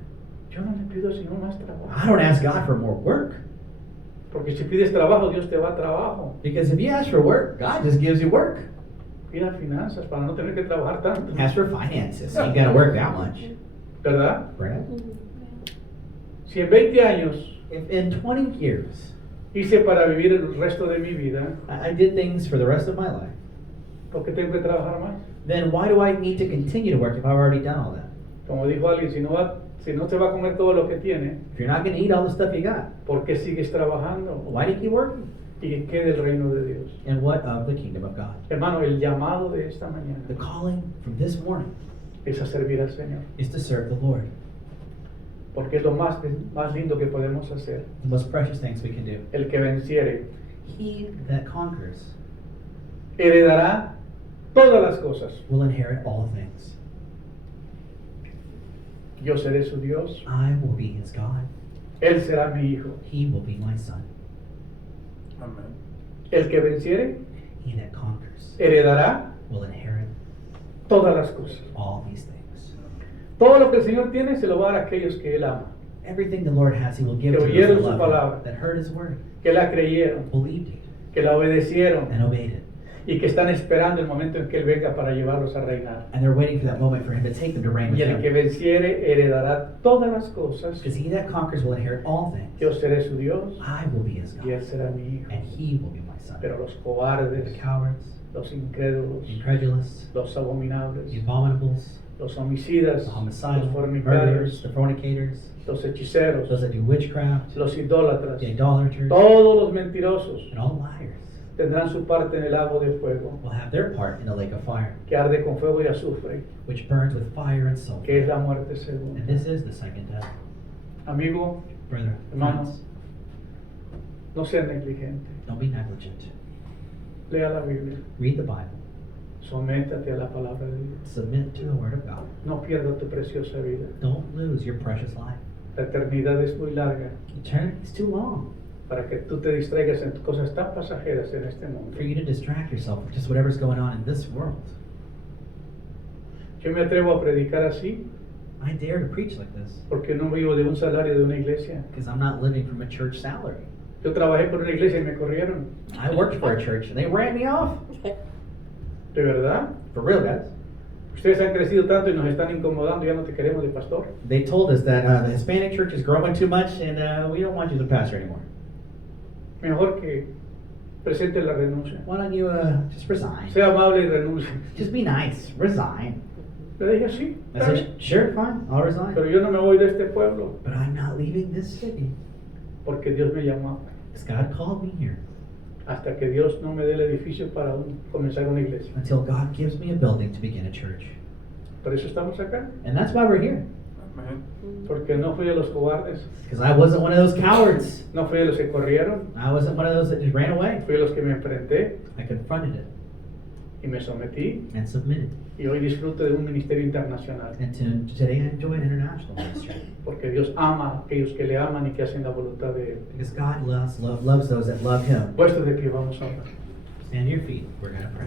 Yo no le pido al Señor más I trabajo. don't ask God for more work. Porque si pides trabajo, Dios te va a trabajo. Because if you ask for work, God just gives you work. Pida finanzas para no tener que trabajar tanto. Ask for finances. You gotta work that much. ¿Verdad? Right? Si en 20 años If in 20 years hice para vivir el resto de mi vida, I did things for the rest of my life, ¿por qué tengo que trabajar más? then why do I need to continue to work if I've already done all that? Como dijo alguien, si no se va a comer todo lo que tiene, If you're not going to eat all the stuff you got, ¿por qué sigues trabajando? why do you keep working? ¿Y qué del reino de Dios? And what of the kingdom of God? Hermano, el llamado de esta mañana The calling from this morning es a servir al Señor. is to serve the Lord. Porque es lo más lindo que podemos hacer. The most precious things we can do. El que venciere He that conquers heredará todas las cosas. will inherit all things. Yo seré su Dios, I will be his God. Él será mi hijo. He will be my son. Amén. El que venciere He that conquers heredará will inherit todas las cosas. all these things. Todo lo que el Señor tiene se lo va a dar a aquellos que Él ama, Everything the Lord has, he will give Que to those oyeron that su love palabra. him, that heard his word, que la creyeron, believed it, que la obedecieron and obeyed it. y que están esperando el momento en que Él venga para llevarlos a reinar. And they're waiting for that moment for him to take them to reign with Y el que him. venciere heredará todas las cosas. Because he that conquers will inherit all things. Yo seré su Dios I will be his y Él God, será mi hijo. and he will be my son. Pero los The cobardes, cowards, los incrédulos, the incredulous, los abominables, the abominables, los homicidas, the los homicidal, fornicarios, murderers, the fornicators, los hechiceros, those that do witchcraft, los idólatras, the idolaters, todos los mentirosos and all liars tendrán su parte en el lago de fuego, will have their part in the lake of fire, que arde con fuego y azufre, which burns with fire and que es sulfur. la muerte segunda. And this is the second death. Amigo, Brethren, Hermano. friends, no sea negligente. don't be negligent. Lea la Biblia. Read the Bible. Sométate a la palabra de Dios. Submit to the Word of God. No pierda tu preciosa vida. Don't lose your precious life. La eternidad es muy larga Eternity is too long para que tú te distraigas en cosas tan pasajeras en este mundo. for you to distract yourself with just whatever's going on in this world. Yo me atrevo a predicar así I dare to preach like this porque no vivo de un salario de una iglesia. because I'm not living from a church salary. Yo trabajé por una iglesia y me corrieron. I worked for a church and they ran me off. ¿De verdad? For real, guys. Ustedes han crecido tanto y nos están incomodando, ya no te queremos de pastor. They told us that the Hispanic church is growing too much and we don't want you as a pastor anymore. Mejor que presente la renuncia. Why don't you just resign? Sea amable y renuncie. Just be nice. Resign. Le dije, sí, I está said, bien, sure, fine, I'll resign. pero yo no me voy de este pueblo But I'm not leaving this city. porque Dios me llamó. Because God called me here. Hasta que Dios no me dé el edificio para comenzar una iglesia. Until God gives me a building to begin a church. Por eso estamos acá. And that's why we're here. Amen. Porque no fui de los cobardes, Because I wasn't one of those cowards. no fui de los que corrieron, I wasn't one of those that just ran away. fui de los que me enfrenté I confronted it y me sometí. and submitted. Y hoy disfruto de un ministerio internacional. And today I enjoy an international ministry. Porque Dios ama a aquellos que le aman y que hacen la voluntad de Él. Because God loves those that love Him. Puestos de pie, vamos a orar. Stand to your feet. We're going to pray.